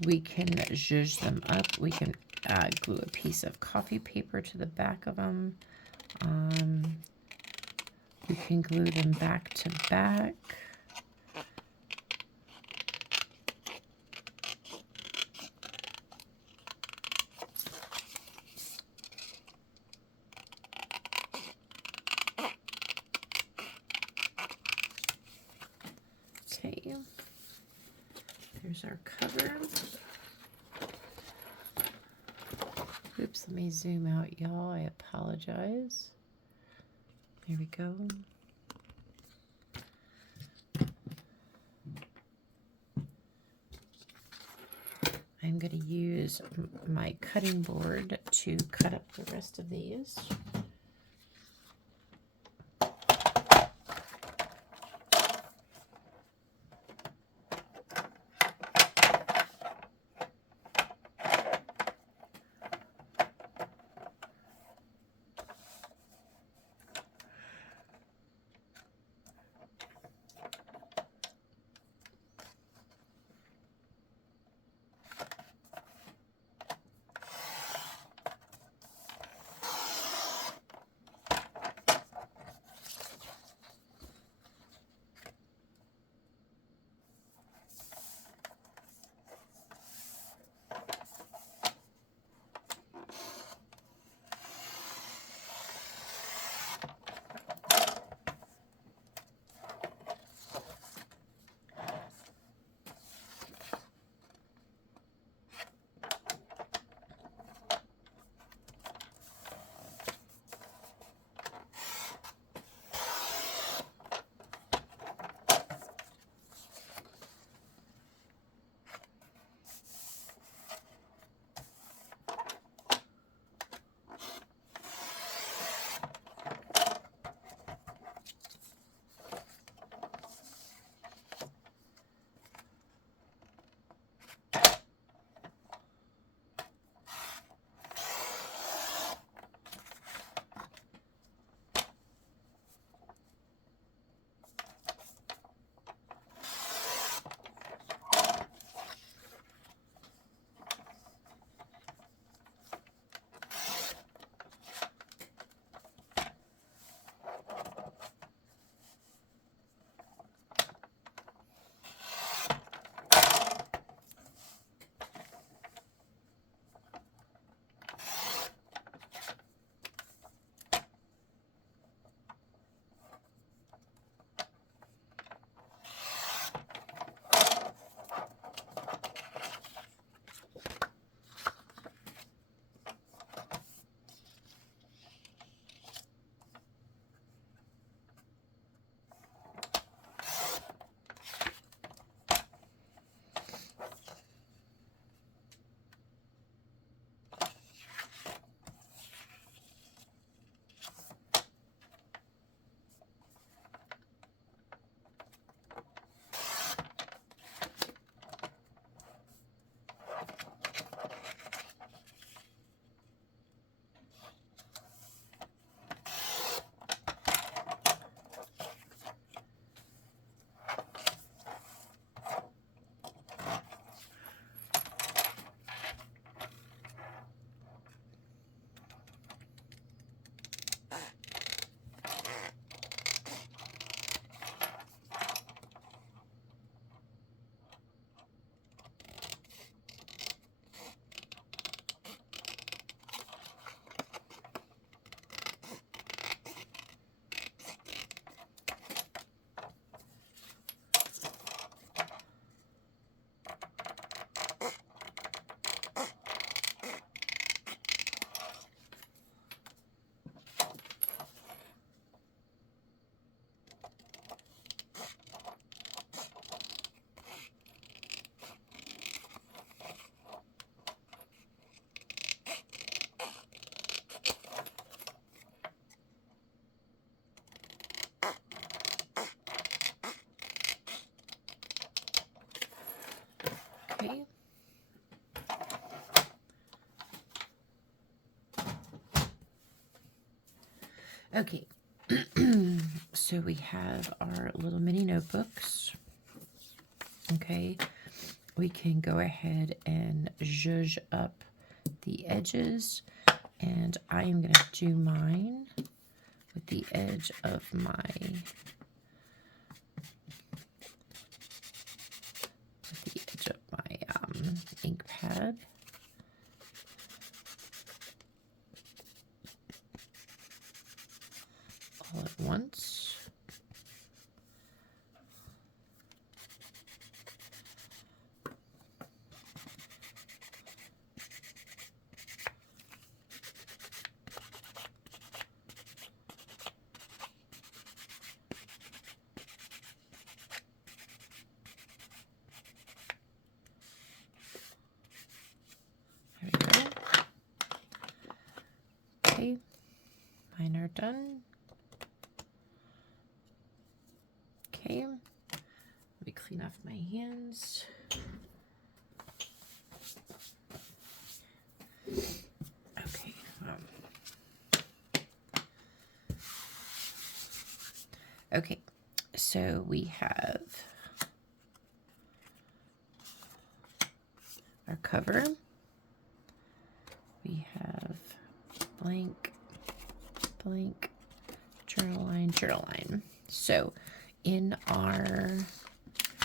We can zhuzh them up. We can glue a piece of coffee paper to the back of them. We can glue them back to back. Okay, there's our cover. Oops, let me zoom out, y'all. I apologize. There we go. I'm going to use my cutting board to cut up the rest of these. Okay, so we have our little mini notebooks. Okay, we can go ahead and zhuzh up the edges, and I am going to do mine with the edge of my ink pad. All at once. There we go. Okay, mine are done. Okay, let me clean off my hands. Okay. Okay, so we have our cover. We have blank, blank, journal line. So in our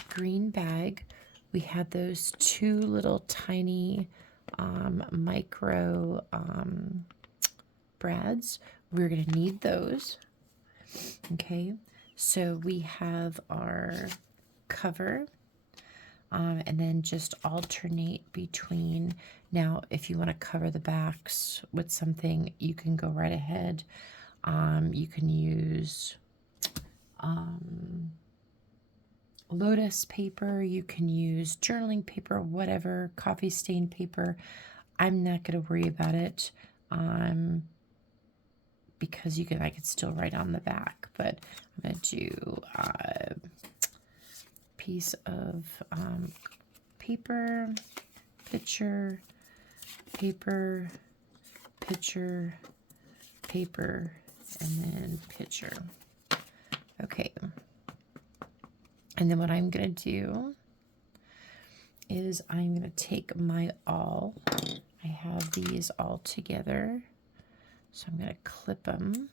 green bag, we had those two little tiny micro brads. We're going to need those. Okay, so we have our cover, and then just alternate between. Now, if you want to cover the backs with something, you can go right ahead. You can use lotus paper, you can use journaling paper, whatever, coffee stain paper. I'm not going to worry about it because I could still write on the back, but I'm going to do a piece of paper, picture, paper, picture, paper, and then picture. Okay. And then what I'm going to do is I'm going to take my awl. I have these all together. So I'm going to clip them.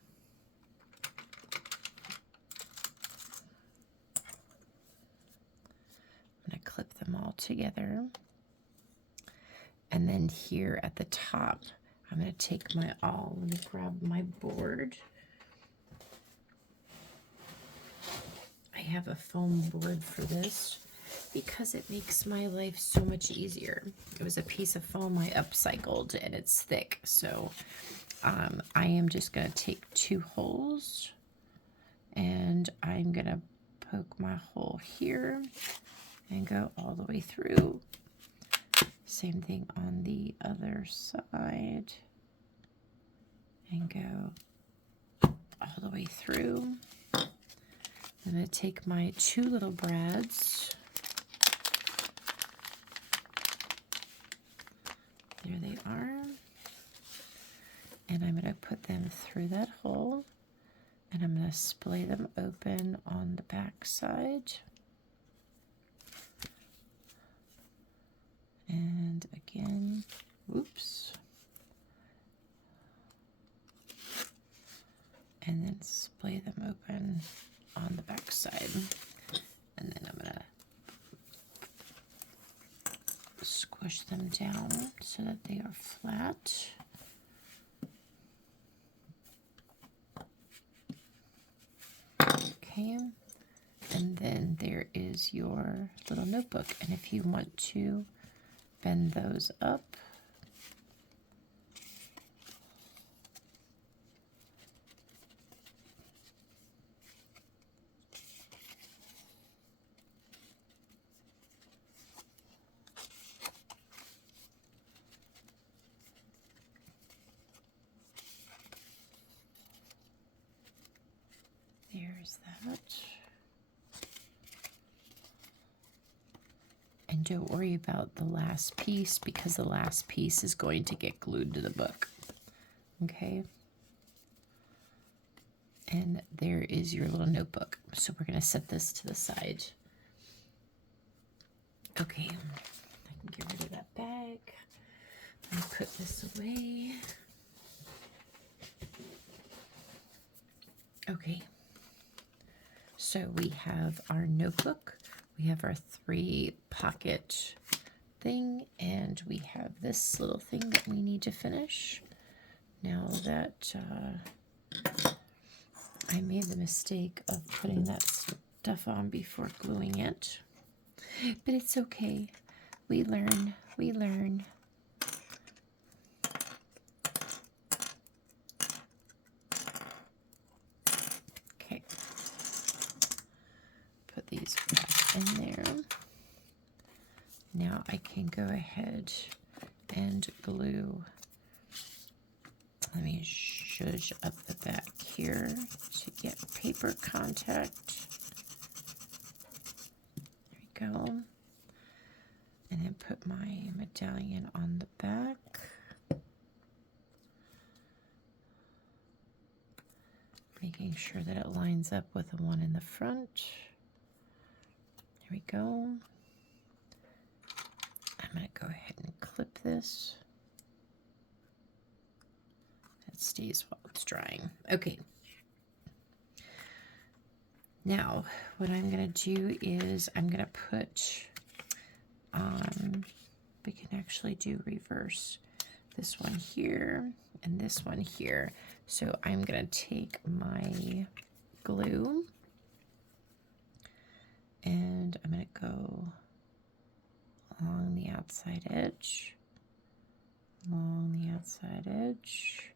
I'm going to clip them all together. And then here at the top, I'm going to take my awl. Let me grab my board. I have a foam board for this because it makes my life so much easier. It was a piece of foam I upcycled and it's thick. So I am just going to take 2 holes and I'm going to poke my hole here and go all the way through. Same thing on the other side and go all the way through. I'm going to take my 2 little brads. There they are. And I'm going to put them through that hole. And I'm going to splay them open on the back side. And again, whoops. And then splay them open on the back side. And then I'm going to squish them down so that they are flat. Okay, and then there is your little notebook. And if you want to bend those up, there's that. And don't worry about the last piece because the last piece is going to get glued to the book. Okay. And there is your little notebook. So we're going to set this to the side. Okay, I can get rid of that bag. Let me put this away. Okay, so we have our notebook. We have our 3-pocket thing, and we have this little thing that we need to finish. Now that I made the mistake of putting that stuff on before gluing it, but it's okay. We learn, we learn. Okay, put these in there. Now I can go ahead and glue. Let me zhuzh up the back here to get paper contact. There we go. And then put my medallion on the back. Making sure that it lines up with the one in the front. There we go. I'm going to go ahead and clip this. That stays while it's drying. Okay. Now, what I'm going to do is I'm going to put, we can actually do reverse. This one here and this one here. So I'm going to take my glue and I'm going to go along the outside edge, along the outside edge,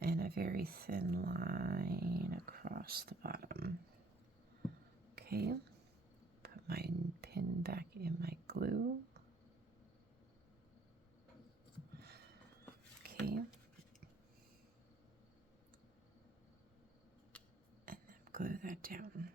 and a very thin line across the bottom. Okay, put my pin back in my glue. Okay, and then glue that down.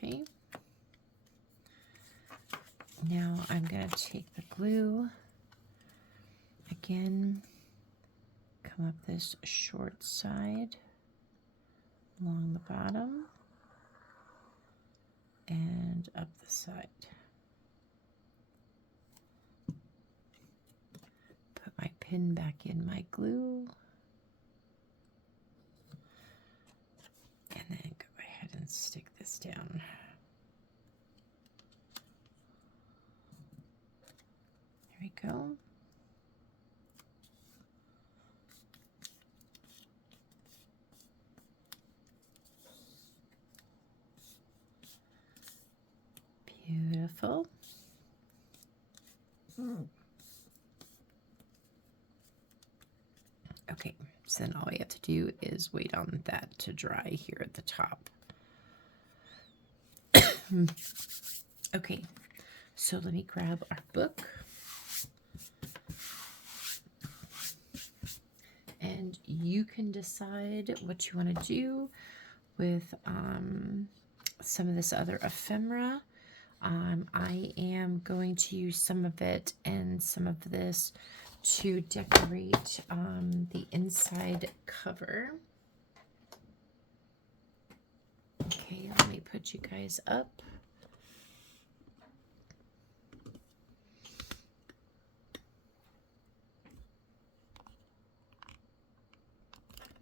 Okay, now I'm going to take the glue again, come up this short side along the bottom and up the side. Put my pin back in my glue and then go ahead and stick this down. There we go. Beautiful. Okay, so then all we have to do is wait on that to dry here at the top. Okay, so let me grab our book. And you can decide what you want to do with some of this other ephemera. I am going to use some of it and some of this to decorate the inside cover. Okay, let me put you guys up.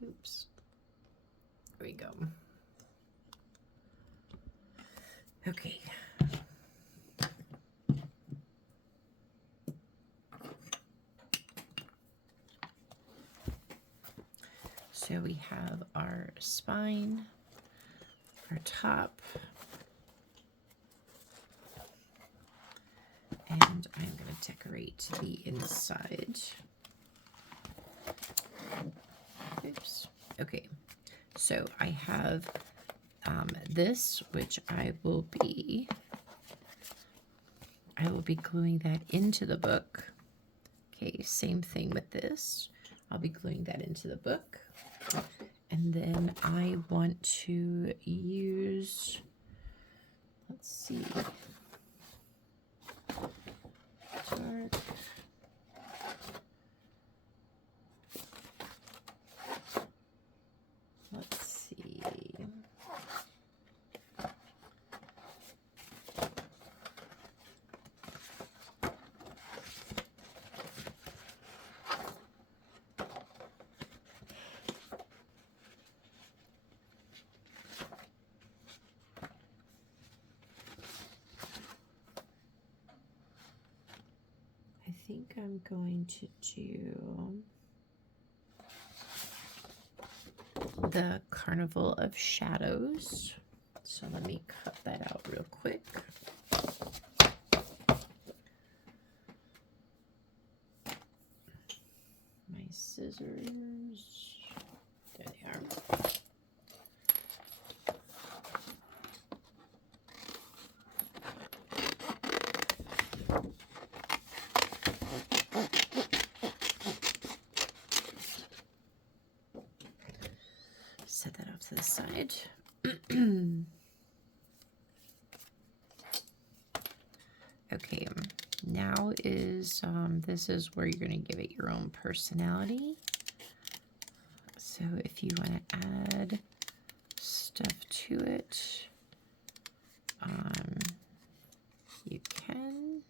Oops. There we go. Okay. So we have our spine, our top, and I'm going to decorate the inside. Oops. Okay, so I have this, which I will be gluing that into the book. Okay, same thing with this. I'll be gluing that into the book. And then I want to use, let's see, dark. Let's see. I think I'm going to do the Carnival of Shadows. So let me cut that out real quick. My scissors. There they are. Set that off to the side. Okay, now is, this is where you're going to give it your own personality. So if you want to add stuff to it, you can.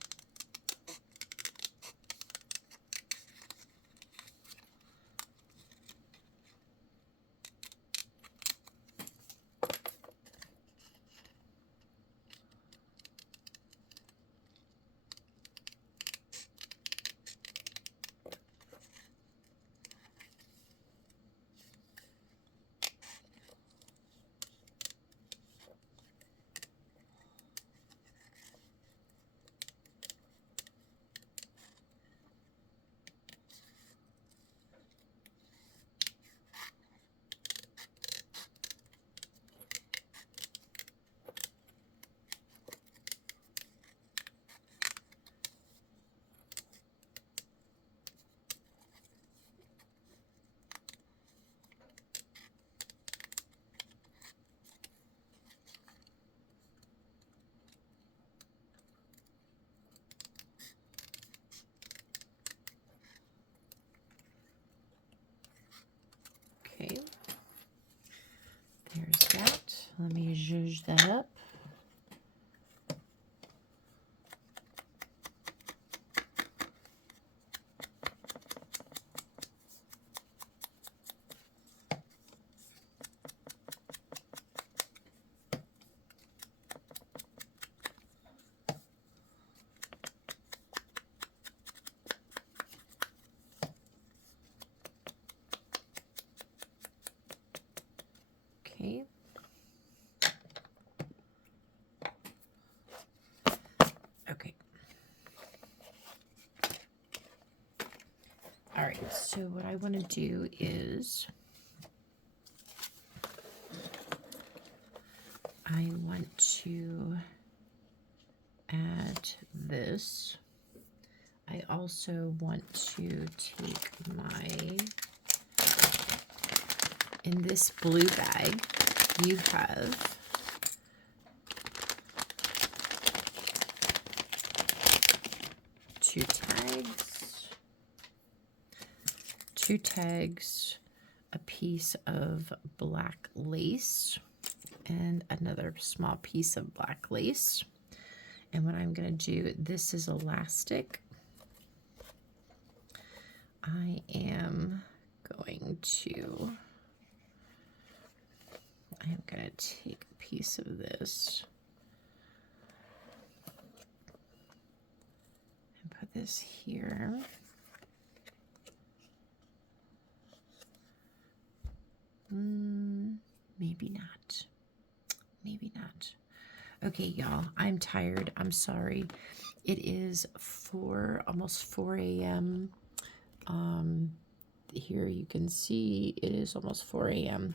Okay, there's that. Let me zhuzh that up. Okay. Okay. All right, so what I want to do is I want to add this. I also want to take my, in this blue bag, you have two tags, a piece of black lace, and another small piece of black lace. And what I'm going to do, this is elastic. I am going to take a piece of this and put this here. Maybe not. Maybe not. Okay, y'all, I'm tired. I'm sorry. It is almost 4 a.m. Here you can see it is almost 4 a.m.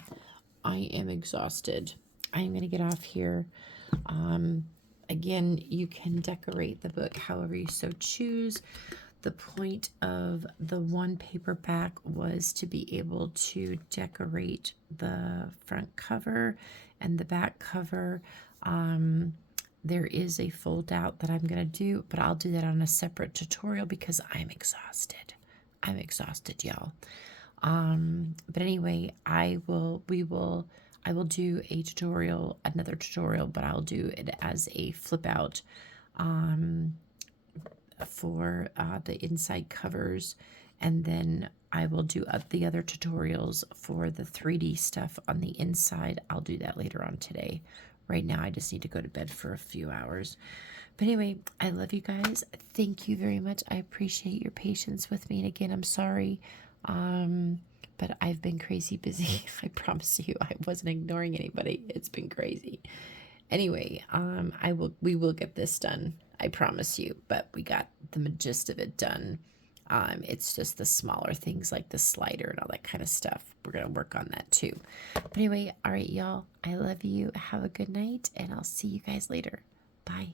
I am exhausted. I am going to get off here. Again, you can decorate the book however you so choose. the point of the one paperback was to be able to decorate the front cover and the back cover. There is a fold out that I'm going to do, but I'll do that on a separate tutorial because I'm exhausted. I'm exhausted, y'all. But anyway, I will do a tutorial, another tutorial, but I'll do it as a flip out for the inside covers, and then I will do the other tutorials for the 3D stuff on the inside. I'll do that later on today. Right now, I just need to go to bed for a few hours. But anyway, I love you guys. Thank you very much. I appreciate your patience with me. And again, I'm sorry. But I've been crazy busy. I promise you, I wasn't ignoring anybody. It's been crazy. Anyway, we will get this done. I promise you. But we got the gist of it done. It's just the smaller things like the slider and all that kind of stuff. We're going to work on that too. But anyway, all right, y'all. I love you. Have a good night, and I'll see you guys later. Bye.